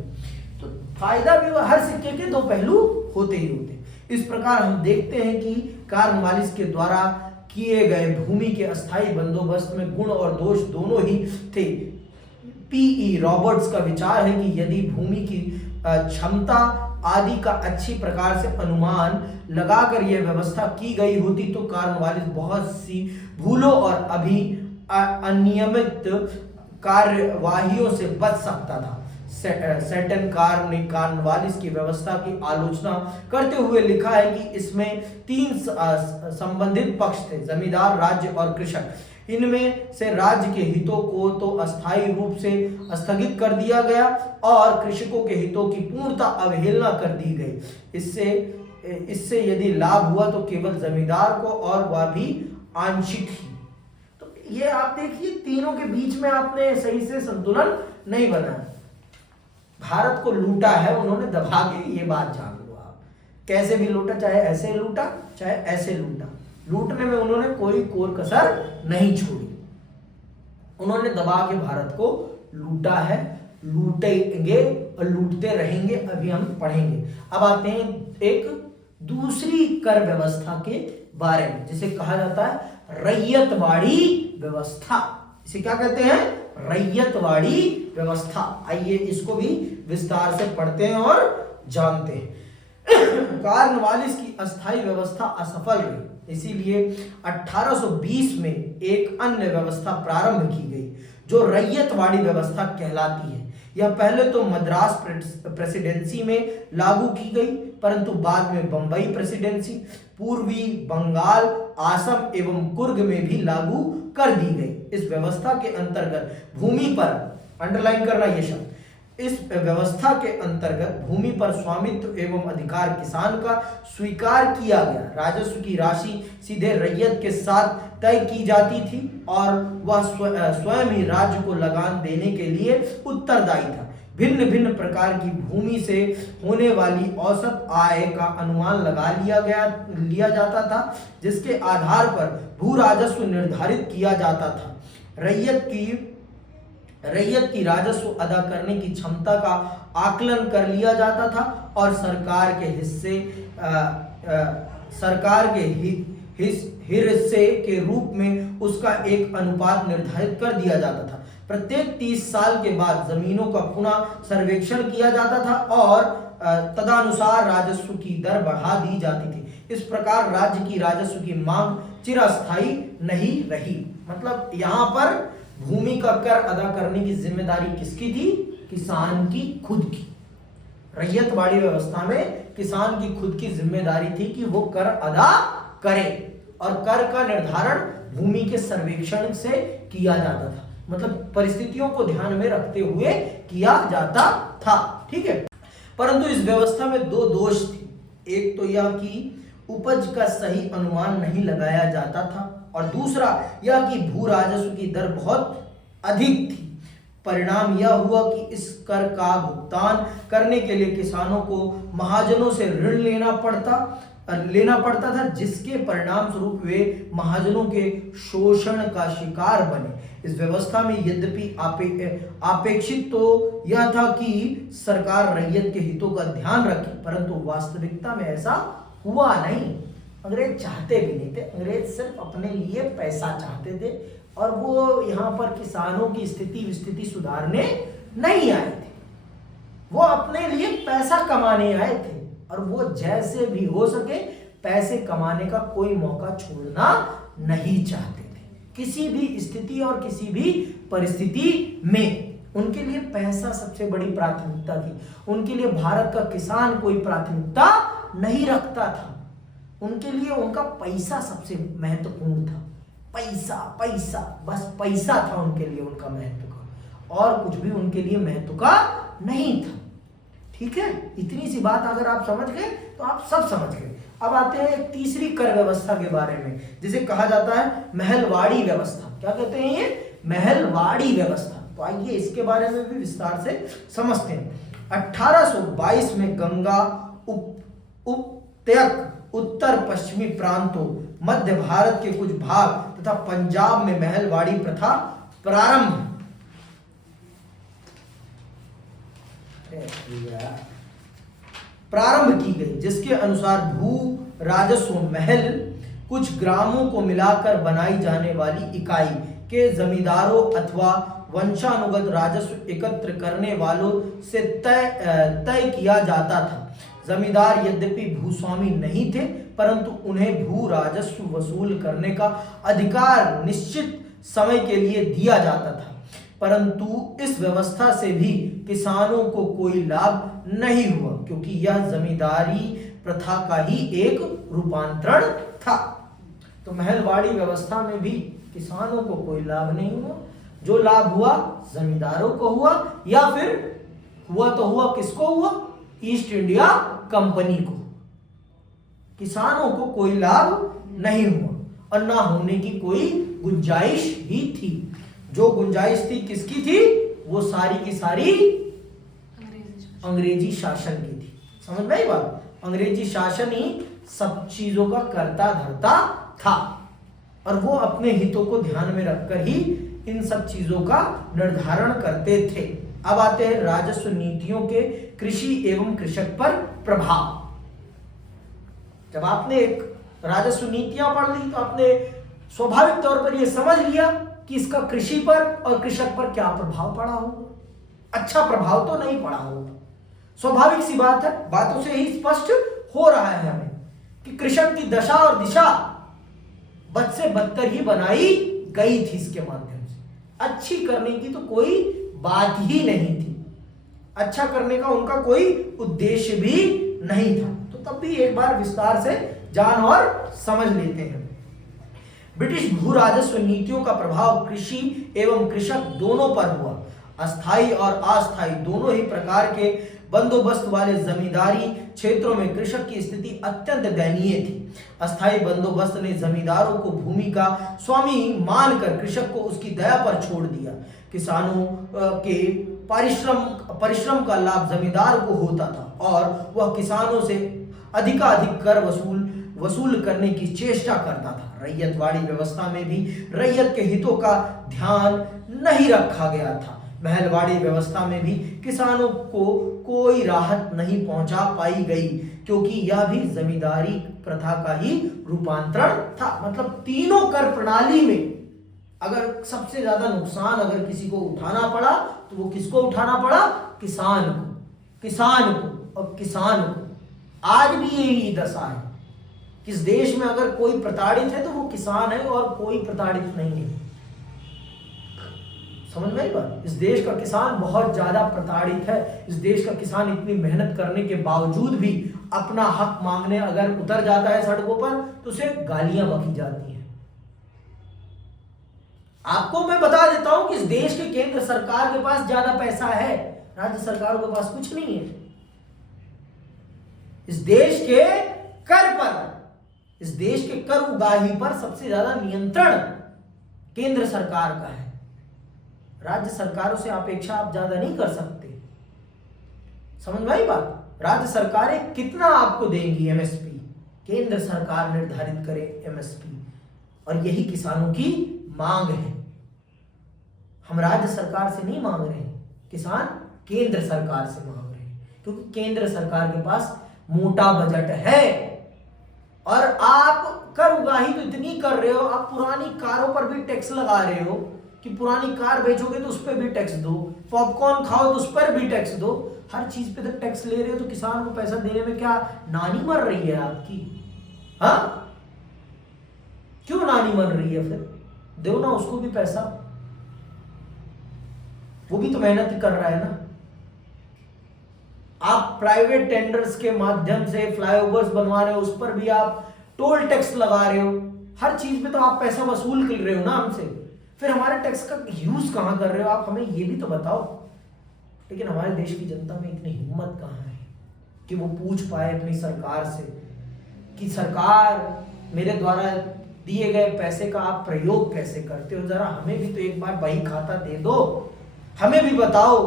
तो फायदा भी हुआ, हर सिक्के के दो पहलू होते ही होते। इस प्रकार हम देखते हैं कि कॉर्नवालिस के द्वारा किए गए भूमि के अस्थायी बंदोबस्त में गुण और दोष दोनों ही थे। पीई रॉबर्ट्स का विचार है कि यदि भूमि की क्षमता आदि का अच्छी प्रकार से अनुमान लगाकर यह व्यवस्था की गई होती तो कॉर्नवालिस बहुत सी भूलों और अनियमित कार्यवाहियों से बच सकता था। सेटन कार ने कॉर्नवालिस की व्यवस्था की आलोचना करते हुए लिखा है कि इसमें तीन संबंधित पक्ष थे, जमींदार, राज्य और कृषक। इनमें से राज्य के हितों को तो अस्थायी रूप से स्थगित कर दिया गया और कृषकों के हितों की पूर्णतः अवहेलना कर दी गई। इससे यदि लाभ हुआ तो केवल जमींदार को और वह भी आंशिक ही। तो ये आप देखिए तीनों के बीच में आपने सही से संतुलन नहीं बनाया। भारत को लूटा है उन्होंने दबा के, ये बात जान लो आप। कैसे भी लूटा, चाहे ऐसे लूटा चाहे ऐसे लूटा, लूटने में उन्होंने कोई कोर कसर नहीं छोड़ी। उन्होंने दबा के भारत को लूटा है, लूटेंगे और लूटते रहेंगे। अभी हम पढ़ेंगे। अब आते हैं एक दूसरी कर व्यवस्था के बारे में, जिसे कहा जाता है रैयतवाड़ी व्यवस्था। इसे क्या कहते हैं? रैयतवाड़ी व्यवस्था। आइए इसको भी विस्तार से पढ़ते हैं और जानते हैं। कॉर्नवालिस की अस्थायी व्यवस्था असफल रही, इसीलिए 1820 में एक अन्य व्यवस्था प्रारंभ की गई जो रैयतवाड़ी व्यवस्था कहलाती है। यह पहले तो मद्रास प्रेसिडेंसी में लागू की गई, परंतु बाद में बंबई प्रेसिडेंसी, पूर्वी बंगाल, आसम एवं कुर्ग में भी लागू कर दी गई। इस व्यवस्था के अंतर्गत भूमि पर, अंडरलाइन करना ये शब्द, इस व्यवस्था के अंतर्गत भूमि पर स्वामित्व एवं अधिकार किसान का स्वीकार किया गया। राजस्व की राशि सीधे रैयत के साथ तय की जाती थी और वह स्वयं ही राज्य को लगान देने के लिए उत्तरदायी था। भिन्न भिन्न प्रकार की भूमि से होने वाली औसत आय का अनुमान लगा लिया जाता था, जिसके आधार पर भू राजस्व निर्धारित किया जाता था। रैयत की राजस्व अदा करने की क्षमता का आकलन कर लिया जाता था और सरकार के हिस्से के रूप में उसका एक अनुपात निर्धारित कर दिया जाता था। प्रत्येक 30 साल के बाद जमीनों का पुनः सर्वेक्षण किया जाता था और तदनुसार राजस्व की दर बढ़ा दी जाती थी। इस प्रकार राज्य की राजस्व की मांग चिरस्थायी नहीं रही। मतलब यहाँ पर भूमि का कर अदा करने की जिम्मेदारी किसकी थी? किसान की खुद की। रैयतवाड़ी व्यवस्था में किसान की खुद की जिम्मेदारी थी कि वो कर अदा करे, और कर का निर्धारण भूमि के सर्वेक्षण से किया जाता था। मतलब परिस्थितियों को ध्यान में रखते हुए किया जाता था। ठीक है, परंतु इस व्यवस्था में दो दोष थे। एक तो यह कि उपज का सही अनुमान नहीं लगाया जाता था, और दूसरा यह कि भू राजस्व की दर बहुत अधिक थी। परिणाम यह हुआ कि इस कर का भुगतान करने के लिए किसानों को महाजनों से ऋण लेना पड़ता था, जिसके परिणाम स्वरूप वे महाजनों के शोषण का शिकार बने। इस व्यवस्था में यद्यपि अपेक्षित तो यह था कि सरकार रैयत के हितों का ध्यान रखे, परंतु वास्तविकता में ऐसा हुआ नहीं। अंग्रेज चाहते भी नहीं थे, अंग्रेज सिर्फ अपने लिए पैसा चाहते थे, और वो यहाँ पर किसानों की स्थिति सुधारने नहीं आए थे। वो अपने लिए पैसा कमाने आए थे, और वो जैसे भी हो सके पैसे कमाने का कोई मौका छोड़ना नहीं चाहते थे, किसी भी स्थिति और किसी भी परिस्थिति में। उनके लिए पैसा सबसे बड़ी प्राथमिकता थी। उनके लिए भारत का किसान कोई प्राथमिकता नहीं रखता था। उनके लिए उनका पैसा सबसे महत्वपूर्ण था। पैसा पैसा, बस पैसा था उनके लिए उनका महत्व का, और कुछ भी उनके लिए महत्व का नहीं था। ठीक है, इतनी सी बात अगर आप समझ गए तो आप सब समझ गए। अब आते हैं एक तीसरी कर व्यवस्था के बारे में, जिसे कहा जाता है महलवाड़ी व्यवस्था। क्या कहते हैं ये? महलवाड़ी व्यवस्था। तो आइए इसके बारे में भी विस्तार से समझते हैं। 1822 में गंगा उपत्यक, उत्तर पश्चिमी प्रांतों, मध्य भारत के कुछ भाग तथा पंजाब में महलवाड़ी प्रथा प्रारंभ की गई, जिसके अनुसार भू राजस्व महल कुछ ग्रामों को मिलाकर बनाई जाने वाली इकाई के जमींदारों अथवा वंशानुगत राजस्व एकत्र करने वालों से तय किया जाता था। जमींदार यद्यपि भूस्वामी नहीं थे, परंतु उन्हें भू राजस्व वसूल करने का अधिकार निश्चित समय के लिए दिया जाता था। परंतु इस व्यवस्था से भी किसानों को कोई लाभ नहीं हुआ, क्योंकि यह जमींदारी प्रथा का ही एक रूपांतरण था। तो महलवाड़ी व्यवस्था में भी किसानों को कोई लाभ नहीं हुआ। जो लाभ हुआ जमींदारों को हुआ, या फिर हुआ तो हुआ किसको हुआ? ईस्ट इंडिया कंपनी को। किसानों को कोई लाभ नहीं हुआ, और ना होने की कोई गुंजाइश भी थी। जो गुंजाइश थी किसकी थी? वो सारी की सारी अंग्रेजी शासन की थी। समझ में आई बात? अंग्रेजी शासन ही सब चीजों का करता धरता था, और वो अपने हितों को ध्यान में रखकर ही इन सब चीजों का निर्धारण करते थे। अब आते हैं राजस्व नीतियों के कृषि एवं कृषक पर प्रभाव। जब आपने एक राजस्व नीतियां पढ़ ली तो आपने स्वाभाविक तौर पर यह समझ लिया कि इसका कृषि पर और कृषक पर क्या प्रभाव पड़ा होगा। अच्छा प्रभाव तो नहीं पड़ा होगा, स्वाभाविक सी बात है। बातों से ही स्पष्ट हो रहा है हमें कि कृषक की दशा और दिशा बद से बदतर ही बनाई गई थी। इसके माध्यम से अच्छी करने की तो कोई बात ही नहीं थी, अच्छा करने का उनका कोई उद्देश्य भी नहीं था। तो तब भी एक बार विस्तार से जान और समझ लेते हैं। ब्रिटिश भू राजस्व नीतियों का प्रभाव कृषि एवं कृषक दोनों पर हुआ। अस्थायी और अस्थायी दोनों ही प्रकार के बंदोबस्त वाले जमींदारी क्षेत्रों में कृषक की स्थिति अत्यंत दयनीय थी। अस्थायी बंदोबस्त ने जमींदारों को भूमि का स्वामी मानकर कृषक को उसकी दया पर छोड़ दिया। किसानों के परिश्रम का लाभ जमींदार को होता था, और वह किसानों से अधिकाधिक कर वसूल करने की चेष्टा करता था। रैयतवाड़ी व्यवस्था में भी रैयत के हितों का ध्यान नहीं रखा गया था। महलवाड़ी व्यवस्था में भी किसानों को कोई राहत नहीं पहुंचा पाई गई, क्योंकि यह भी जमींदारी प्रथा का ही रूपांतरण था। मतलब तीनों कर प्रणाली में अगर सबसे ज्यादा नुकसान अगर किसी को उठाना पड़ा तो वो किसको उठाना पड़ा? किसान को और किसान को। आज भी यही दशा है। कि इस देश में अगर कोई प्रताड़ित है तो वो किसान है और कोई प्रताड़ित नहीं है। समझ में आई बात? इस देश का किसान बहुत ज्यादा प्रताड़ित है। इस देश का किसान इतनी मेहनत करने के बावजूद भी अपना हक मांगने अगर उतर जाता है सड़कों पर तो उसे गालियां बकी जाती हैं। आपको मैं बता देता हूं कि इस देश के केंद्र सरकार के पास ज्यादा पैसा है, राज्य सरकारों के पास कुछ नहीं है। इस देश के कर पर, इस देश के कर उगाही पर सबसे ज्यादा नियंत्रण केंद्र सरकार का है। राज्य सरकारों से अपेक्षा आप ज्यादा नहीं कर सकते। समझ में आई बात? राज्य सरकारें कितना आपको देंगी एमएसपी, केंद्र सरकार निर्धारित करे एमएसपी, और यही किसानों की मांग है। हम राज्य सरकार से नहीं मांग रहे, किसान केंद्र सरकार से मांग रहे हैं, क्योंकि केंद्र सरकार के पास मोटा बजट है। और आप कर उगाही तो इतनी कर रहे हो, आप पुरानी कारों पर भी टैक्स लगा रहे हो कि पुरानी कार बेचोगे तो उस पर भी टैक्स दो, पॉपकॉर्न खाओ तो उस पर भी टैक्स दो, हर चीज पे तो टैक्स ले रहे हो। तो किसान को पैसा देने में क्या नानी मर रही है आपकी? हाँ, क्यों नानी मर रही है? फिर दो ना उसको भी पैसा, वो भी तो मेहनत कर रहा है ना। आप प्राइवेट टेंडर्स के माध्यम से फ्लाईओवर्स बनवा रहे हो, उस पर भी आप टोल टैक्स लगा रहे हो, हर चीज पे तो आप पैसा वसूल कर रहे हो ना हमसे। फिर हमारे टैक्स का यूज कहां कर रहे हो आप? हमें ये भी तो बताओ। लेकिन हमारे देश की जनता में इतनी हिम्मत कहां है कि वो पूछ पाए अपनी सरकार से कि सरकार, मेरे द्वारा दिए गए पैसे का आप प्रयोग कैसे करते हो? जरा हमें भी तो एक बार बही खाता दे दो, हमें भी बताओ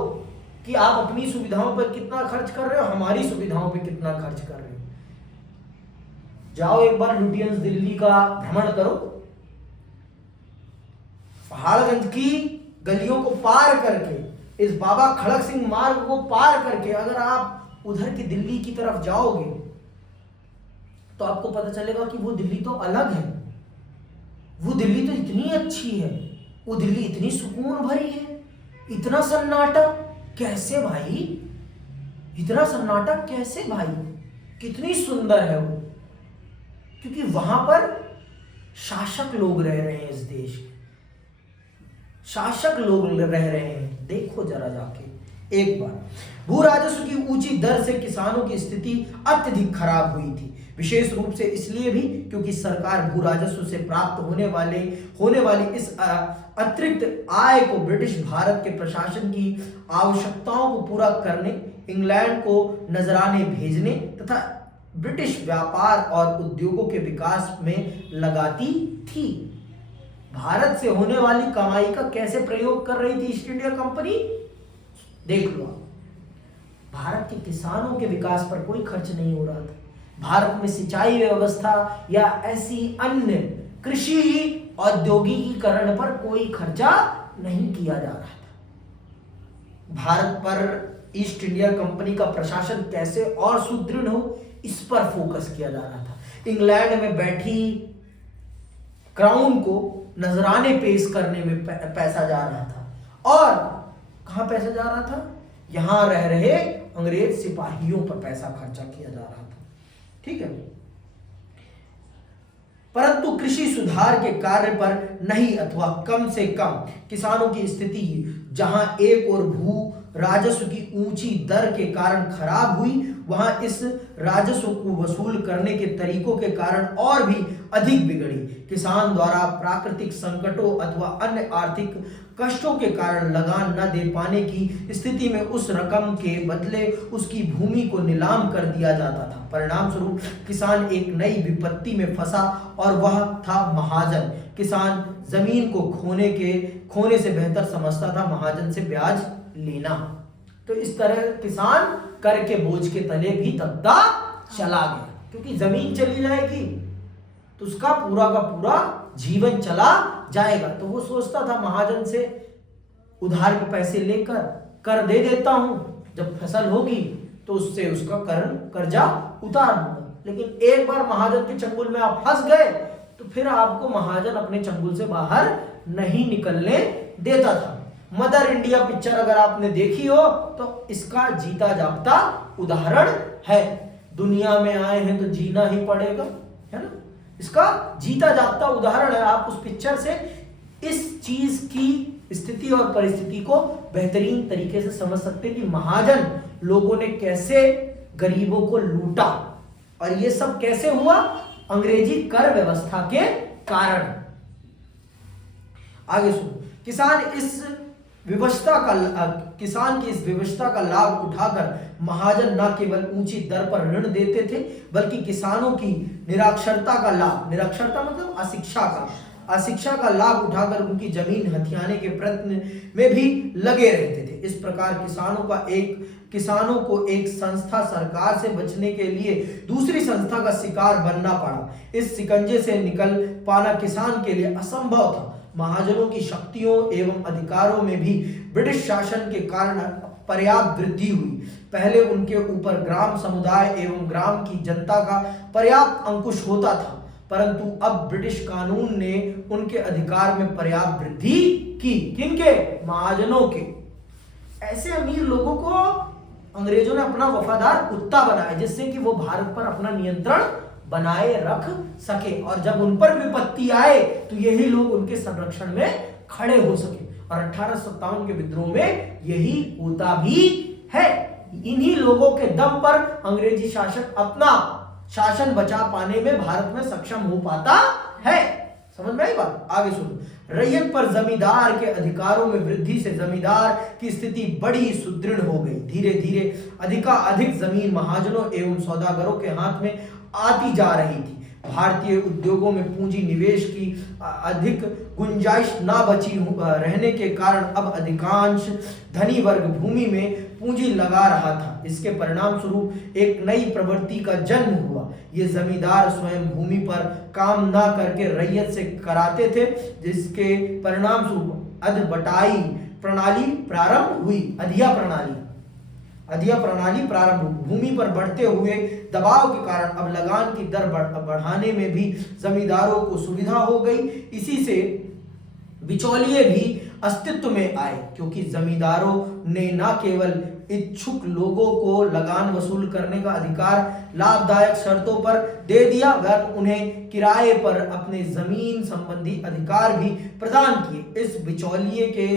कि आप अपनी सुविधाओं पर कितना खर्च कर रहे हो, हमारी सुविधाओं पर कितना खर्च कर रहे हो। जाओ एक बार लुटियंस दिल्ली का भ्रमण करो, पहाड़गंज की गलियों को पार करके, इस बाबा खड़क सिंह मार्ग को पार करके अगर आप उधर की दिल्ली की तरफ जाओगे तो आपको पता चलेगा कि वो दिल्ली तो अलग है। वो दिल्ली तो इतनी अच्छी है, वो दिल्ली इतनी सुकून भरी है, इतना सन्नाटा कैसे भाई? इतना सन्नाटा कैसे भाई? कितनी सुंदर है वो, क्योंकि वहां पर शासक लोग रह रहे हैं। इस देश के शासक लोग रह रहे हैं। देखो जरा जाके एक बार, भू राजस्व की ऊंची दर से किसानों की स्थिति अत्यधिक खराब हुई थी, विशेष रूप से इसलिए भी क्योंकि सरकार भू राजस्व से प्राप्त होने वाली इस अतिरिक्त आय को ब्रिटिश भारत के प्रशासन की आवश्यकताओं को पूरा करने, इंग्लैंड को नजराने भेजने तथा ब्रिटिश व्यापार और उद्योगों के विकास में लगाती थी। भारत से होने वाली कमाई का कैसे प्रयोग कर रही थी ईस्ट इंडिया कंपनी? देख लो, भारत के किसानों के विकास पर कोई खर्च नहीं हो रहा था। भारत में सिंचाई व्यवस्था या ऐसी अन्य कृषि औद्योगिकीकरण पर कोई खर्चा नहीं किया जा रहा था। भारत पर ईस्ट इंडिया कंपनी का प्रशासन कैसे और सुदृढ़ हो, इस पर फोकस किया जा रहा था। इंग्लैंड में बैठी क्राउन को नजराने पेश करने में पैसा जा रहा था। और कहां पैसा जा रहा था? यहां रह रहे अंग्रेज सिपाहियों पर पैसा खर्चा किया जा रहा था। ठीक है, परंतु कृषि सुधार के कार्य पर नहीं, अथवा कम से कम किसानों की स्थिति जहां एक और भू राजस्व की ऊंची दर के कारण खराब हुई, वहां इस राजस्व को वसूल करने के तरीकों के कारण और भी अधिक बिगड़ी। किसान द्वारा प्राकृतिक संकटों अथवा अन्य आर्थिक कष्टों के कारण लगान न दे पाने की स्थिति में उस रकम के बदले उसकी भूमि को नीलाम कर दिया जाता था। परिणाम स्वरूप किसान एक नई विपत्ति में फंसा और वह था महाजन। किसान जमीन को खोने से बेहतर समझता था महाजन से ब्याज लेना। तो इस तरह किसान कर के बोझ के तले भी दबता चला गया, क्योंकि जमीन चली जाएगी तो उसका पूरा का पूरा जीवन चला जाएगा। तो वो सोचता था महाजन से उधार के पैसे लेकर कर दे देता हूं, जब फसल होगी तो उससे उसका कर्जा उतार दूंगा। लेकिन एक बार महाजन के चंगुल में आप फंस गए तो फिर आपको महाजन अपने चंगुल से बाहर नहीं निकलने देता था। मदर इंडिया पिक्चर अगर आपने देखी हो तो इसका जीता जागता उदाहरण है। दुनिया में आए हैं तो जीना ही पड़ेगा, है ना। इसका जीता जागता उदाहरण है। आप उस पिक्चर से इस चीज की स्थिति और परिस्थिति को बेहतरीन तरीके से समझ सकते हैं कि महाजन लोगों ने कैसे गरीबों को लूटा, और ये सब कैसे हुआ, अंग्रेजी कर व्यवस्था के कारण। आगे सुनो, किसान की इस विवशता का लाभ उठाकर महाजन न केवल ऊंची दर पर ऋण देते थे, बल्कि किसानों की निरक्षरता का लाभ, निरक्षरता मतलब अशिक्षा का लाभ उठाकर उनकी जमीन हथियाने के प्रयत्न में भी लगे रहते थे। इस प्रकार किसानों को एक संस्था सरकार से बचने के लिए दूसरी संस्था का शिकार बनना पड़ा। इस शिकंजे से निकल पाना किसान के लिए असंभव था। महाजनों की शक्तियों एवं अधिकारों में भी ब्रिटिश शासन के कारण पर्याप्त वृद्धि हुई। पहले उनके ऊपर ग्राम समुदाय एवं ग्राम की जनता का पर्याप्त अंकुश होता था, परंतु अब ब्रिटिश कानून ने उनके अधिकार में पर्याप्त वृद्धि की। किनके? महाजनों के। ऐसे अमीर लोगों को अंग्रेजों ने अपना वफादार कुत्ता बनाया, जिससे कि वो भारत पर अपना नियंत्रण बनाए रख सके, और जब उन पर विपत्ति आए तो यही लोग उनके संरक्षण में खड़े हो सके। और 1857 के विद्रोह में यही होता भी है। इन्हीं लोगों के दम पर अंग्रेजी शासक अपना शासन बचा पाने में भारत में सक्षम हो पाता है। समझ में आई बात? आगे सुनो। रैयत पर जमींदार के अधिकारों में वृद्धि से जमींदार की स्थिति बड़ी सुदृढ़ हो गई। धीरे धीरे अधिक जमीन महाजनों एवं सौदागरों के हाथ में आती जा रही थी। भारतीय उद्योगों में पूंजी निवेश की अधिक गुंजाइश ना बची रहने के कारण अब अधिकांश धनी वर्ग भूमि में पूंजी लगा रहा था। इसके परिणाम स्वरूप एक नई प्रवृत्ति का जन्म हुआ। ये जमींदार स्वयं भूमि पर काम ना करके रैयत से कराते थे, जिसके परिणाम स्वरूप अधबटाई प्रणाली प्रारंभ हुई। अधिया प्रणाली प्रारंभ हुई। भूमि पर बढ़ते हुए दबाव के कारण अब लगान की दर बढ़ाने में भी जमींदारों को सुविधा हो गई। इसी से बिचौलिए भी अस्तित्व में आए, क्योंकि जमींदारों ने न केवल इच्छुक लोगों को लगान वसूल करने का अधिकार लाभदायक शर्तों पर दे दिया, वह उन्हें किराए पर अपने जमीन संबंधी अधिकार भी प्रदान किए। इस बिचौलिए के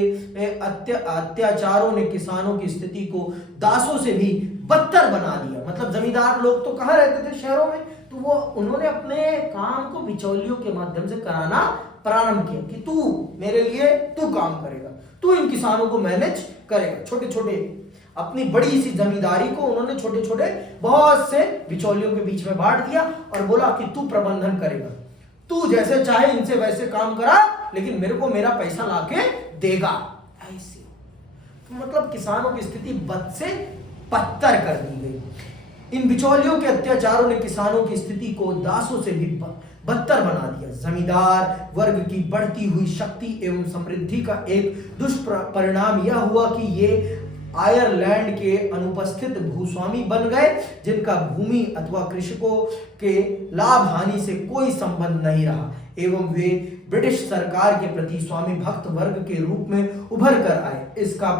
अत्याचारों ने किसानों की स्थिति को दासों से भी बदतर बना दिया। मतलब जमींदार लोग तो कहाँ रहते थे? शहरों में। तो वो उन्होंने अपने काम को बिचौलियों के माध्यम से कराना प्रारंभ किया कि तू मेरे लिए तू काम करेगा, तू इन किसानों को मैनेज करेगा। छोटे छोटे अपनी बड़ी सी जमींदारी को उन्होंने छोटे छोटे बहुत से बिचौलियों के बीच में बांट दिया और बोला कि तू प्रबंधन करेगा, तू जैसे चाहे इनसे वैसे काम करा, लेकिन मेरे को मेरा पैसा लाके देगा। ऐसे तो मतलब किसानों की स्थिति बद से बदतर कर दी गई। इन बिचौलियों के अत्याचारों ने किसानों की स्थिति को दासों से भी बदतर बना दिया। जमींदार वर्ग की बढ़ती हुई शक्ति एवं समृद्धि का एक दुष्परिणाम यह हुआ कि ये आयरलैंड के अनुपस्थित भूस्वामी बन गए, जिनका भूमि अथवा कृषकों के लाभ हानि से कोई संबंध नहीं रहा, एवं वे ब्रिटिश सरकार के प्रति स्वामी भक्त वर्ग के रूप में उभर कर आए। इसका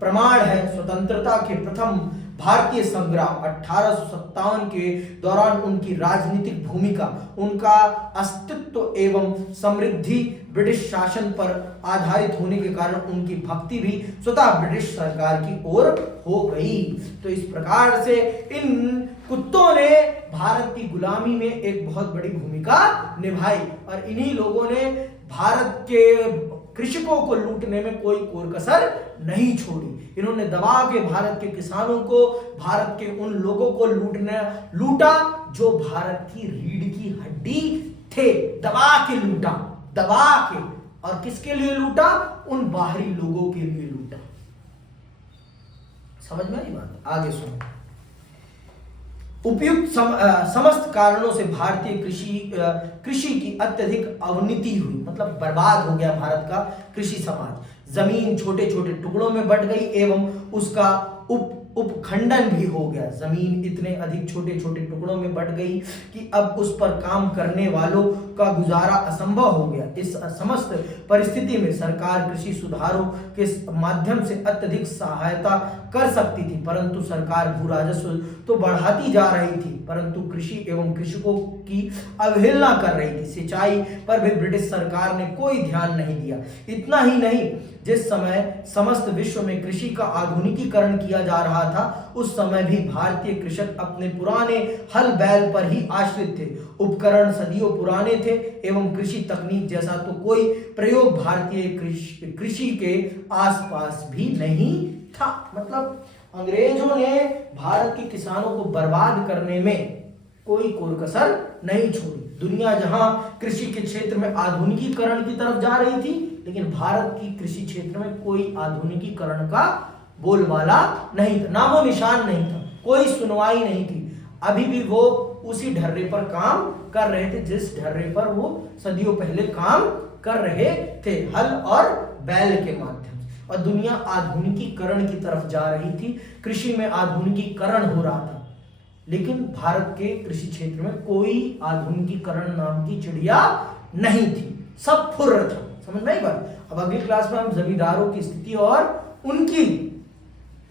प्रमाण है स्वतंत्रता के प्रथम भारतीय संग्राम। 1857 के दौरान उनकी राजनीतिक भूमिका, उनका अस्तित्व एवं समृद्धि ब्रिटिश शासन पर आधारित होने के कारण उनकी भक्ति भी स्वतः ब्रिटिश सरकार की ओर हो गई। तो इस प्रकार से इन कुत्तों ने भारत की गुलामी में एक बहुत बड़ी भूमिका निभाई, और इन्हीं लोगों ने भारत के कृषकों को लूटने में कोई कोर कसर नहीं छोड़ी। इन्होंने दबा के भारत के किसानों को, भारत के उन लोगों को लूटा जो भारत की रीढ़ की हड्डी थे। दबा के लूटा, दबा के। और किसके लिए लूटा? उन बाहरी लोगों के लिए लूटा। समझ में आई बात? आगे सुनो। उपयुक्त समस्त कारणों से भारतीय कृषि की अत्यधिक अवनति हुई, मतलब बर्बाद हो गया भारत का कृषि समाज। जमीन छोटे छोटे टुकड़ों में बंट गई एवं उसका उपखंडन भी हो गया। जमीन इतने अधिक छोटे छोटे टुकड़ों में बंट गई कि अब उस पर काम करने वालों का गुजारा असंभव हो गया। इस समस्त परिस्थिति में सरकार कृषि सुधारों के माध्यम से अत्यधिक सहायता कर सकती थी, परंतु सरकार भू राजस्व तो बढ़ाती जा रही थी, परंतु कृषि एवं कृषकों की अवहेलना कर रही थी। सिंचाई पर भी ब्रिटिश सरकार ने कोई ध्यान नहीं दिया। इतना ही नहीं, जिस समय समस्त विश्व में कृषि का आधुनिकीकरण किया जा रहा था, उस समय भी भारतीय कृषक अपने पुराने हल बैल पर ही आश्रित थे। उपकरण सदियों पुराने थे एवं कृषि तकनीक जैसा तो कोई प्रयोग भारतीय कृषि के आसपास भी नहीं था। मतलब अंग्रेजों ने भारत के किसानों को बर्बाद करने में कोई कसर नहीं छोड़ी। दुनिया जहां कृषि के क्षेत्र में आधुनिकीकरण की तरफ जा रही थी, लेकिन भारत की कृषि क्षेत्र में कोई आधुनिकीकरण का बोलबाला नहीं था, नामो निशान नहीं था, कोई सुनवाई नहीं थी। अभी भी वो उसी ढर्रे पर काम कर रहे थे जिस ढर्रे पर वो सदियों पहले काम कर रहे थे, हल और बैल के माध्यम से। और दुनिया आधुनिकीकरण की तरफ जा रही थी, कृषि में आधुनिकीकरण हो रहा था, लेकिन भारत के कृषि क्षेत्र में कोई आधुनिकीकरण नाम की चिड़िया नहीं थी, सब फुर्र था। समझ में आई बात? अब अगली क्लास में हम जमींदारों की स्थिति और उनकी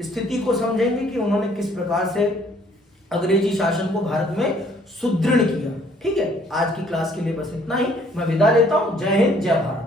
स्थिति को समझेंगे कि उन्होंने किस प्रकार से अंग्रेजी शासन को भारत में सुदृढ़ किया। ठीक है, आज की क्लास के लिए बस इतना ही। मैं विदा लेता हूं। जय हिंद, जय भारत।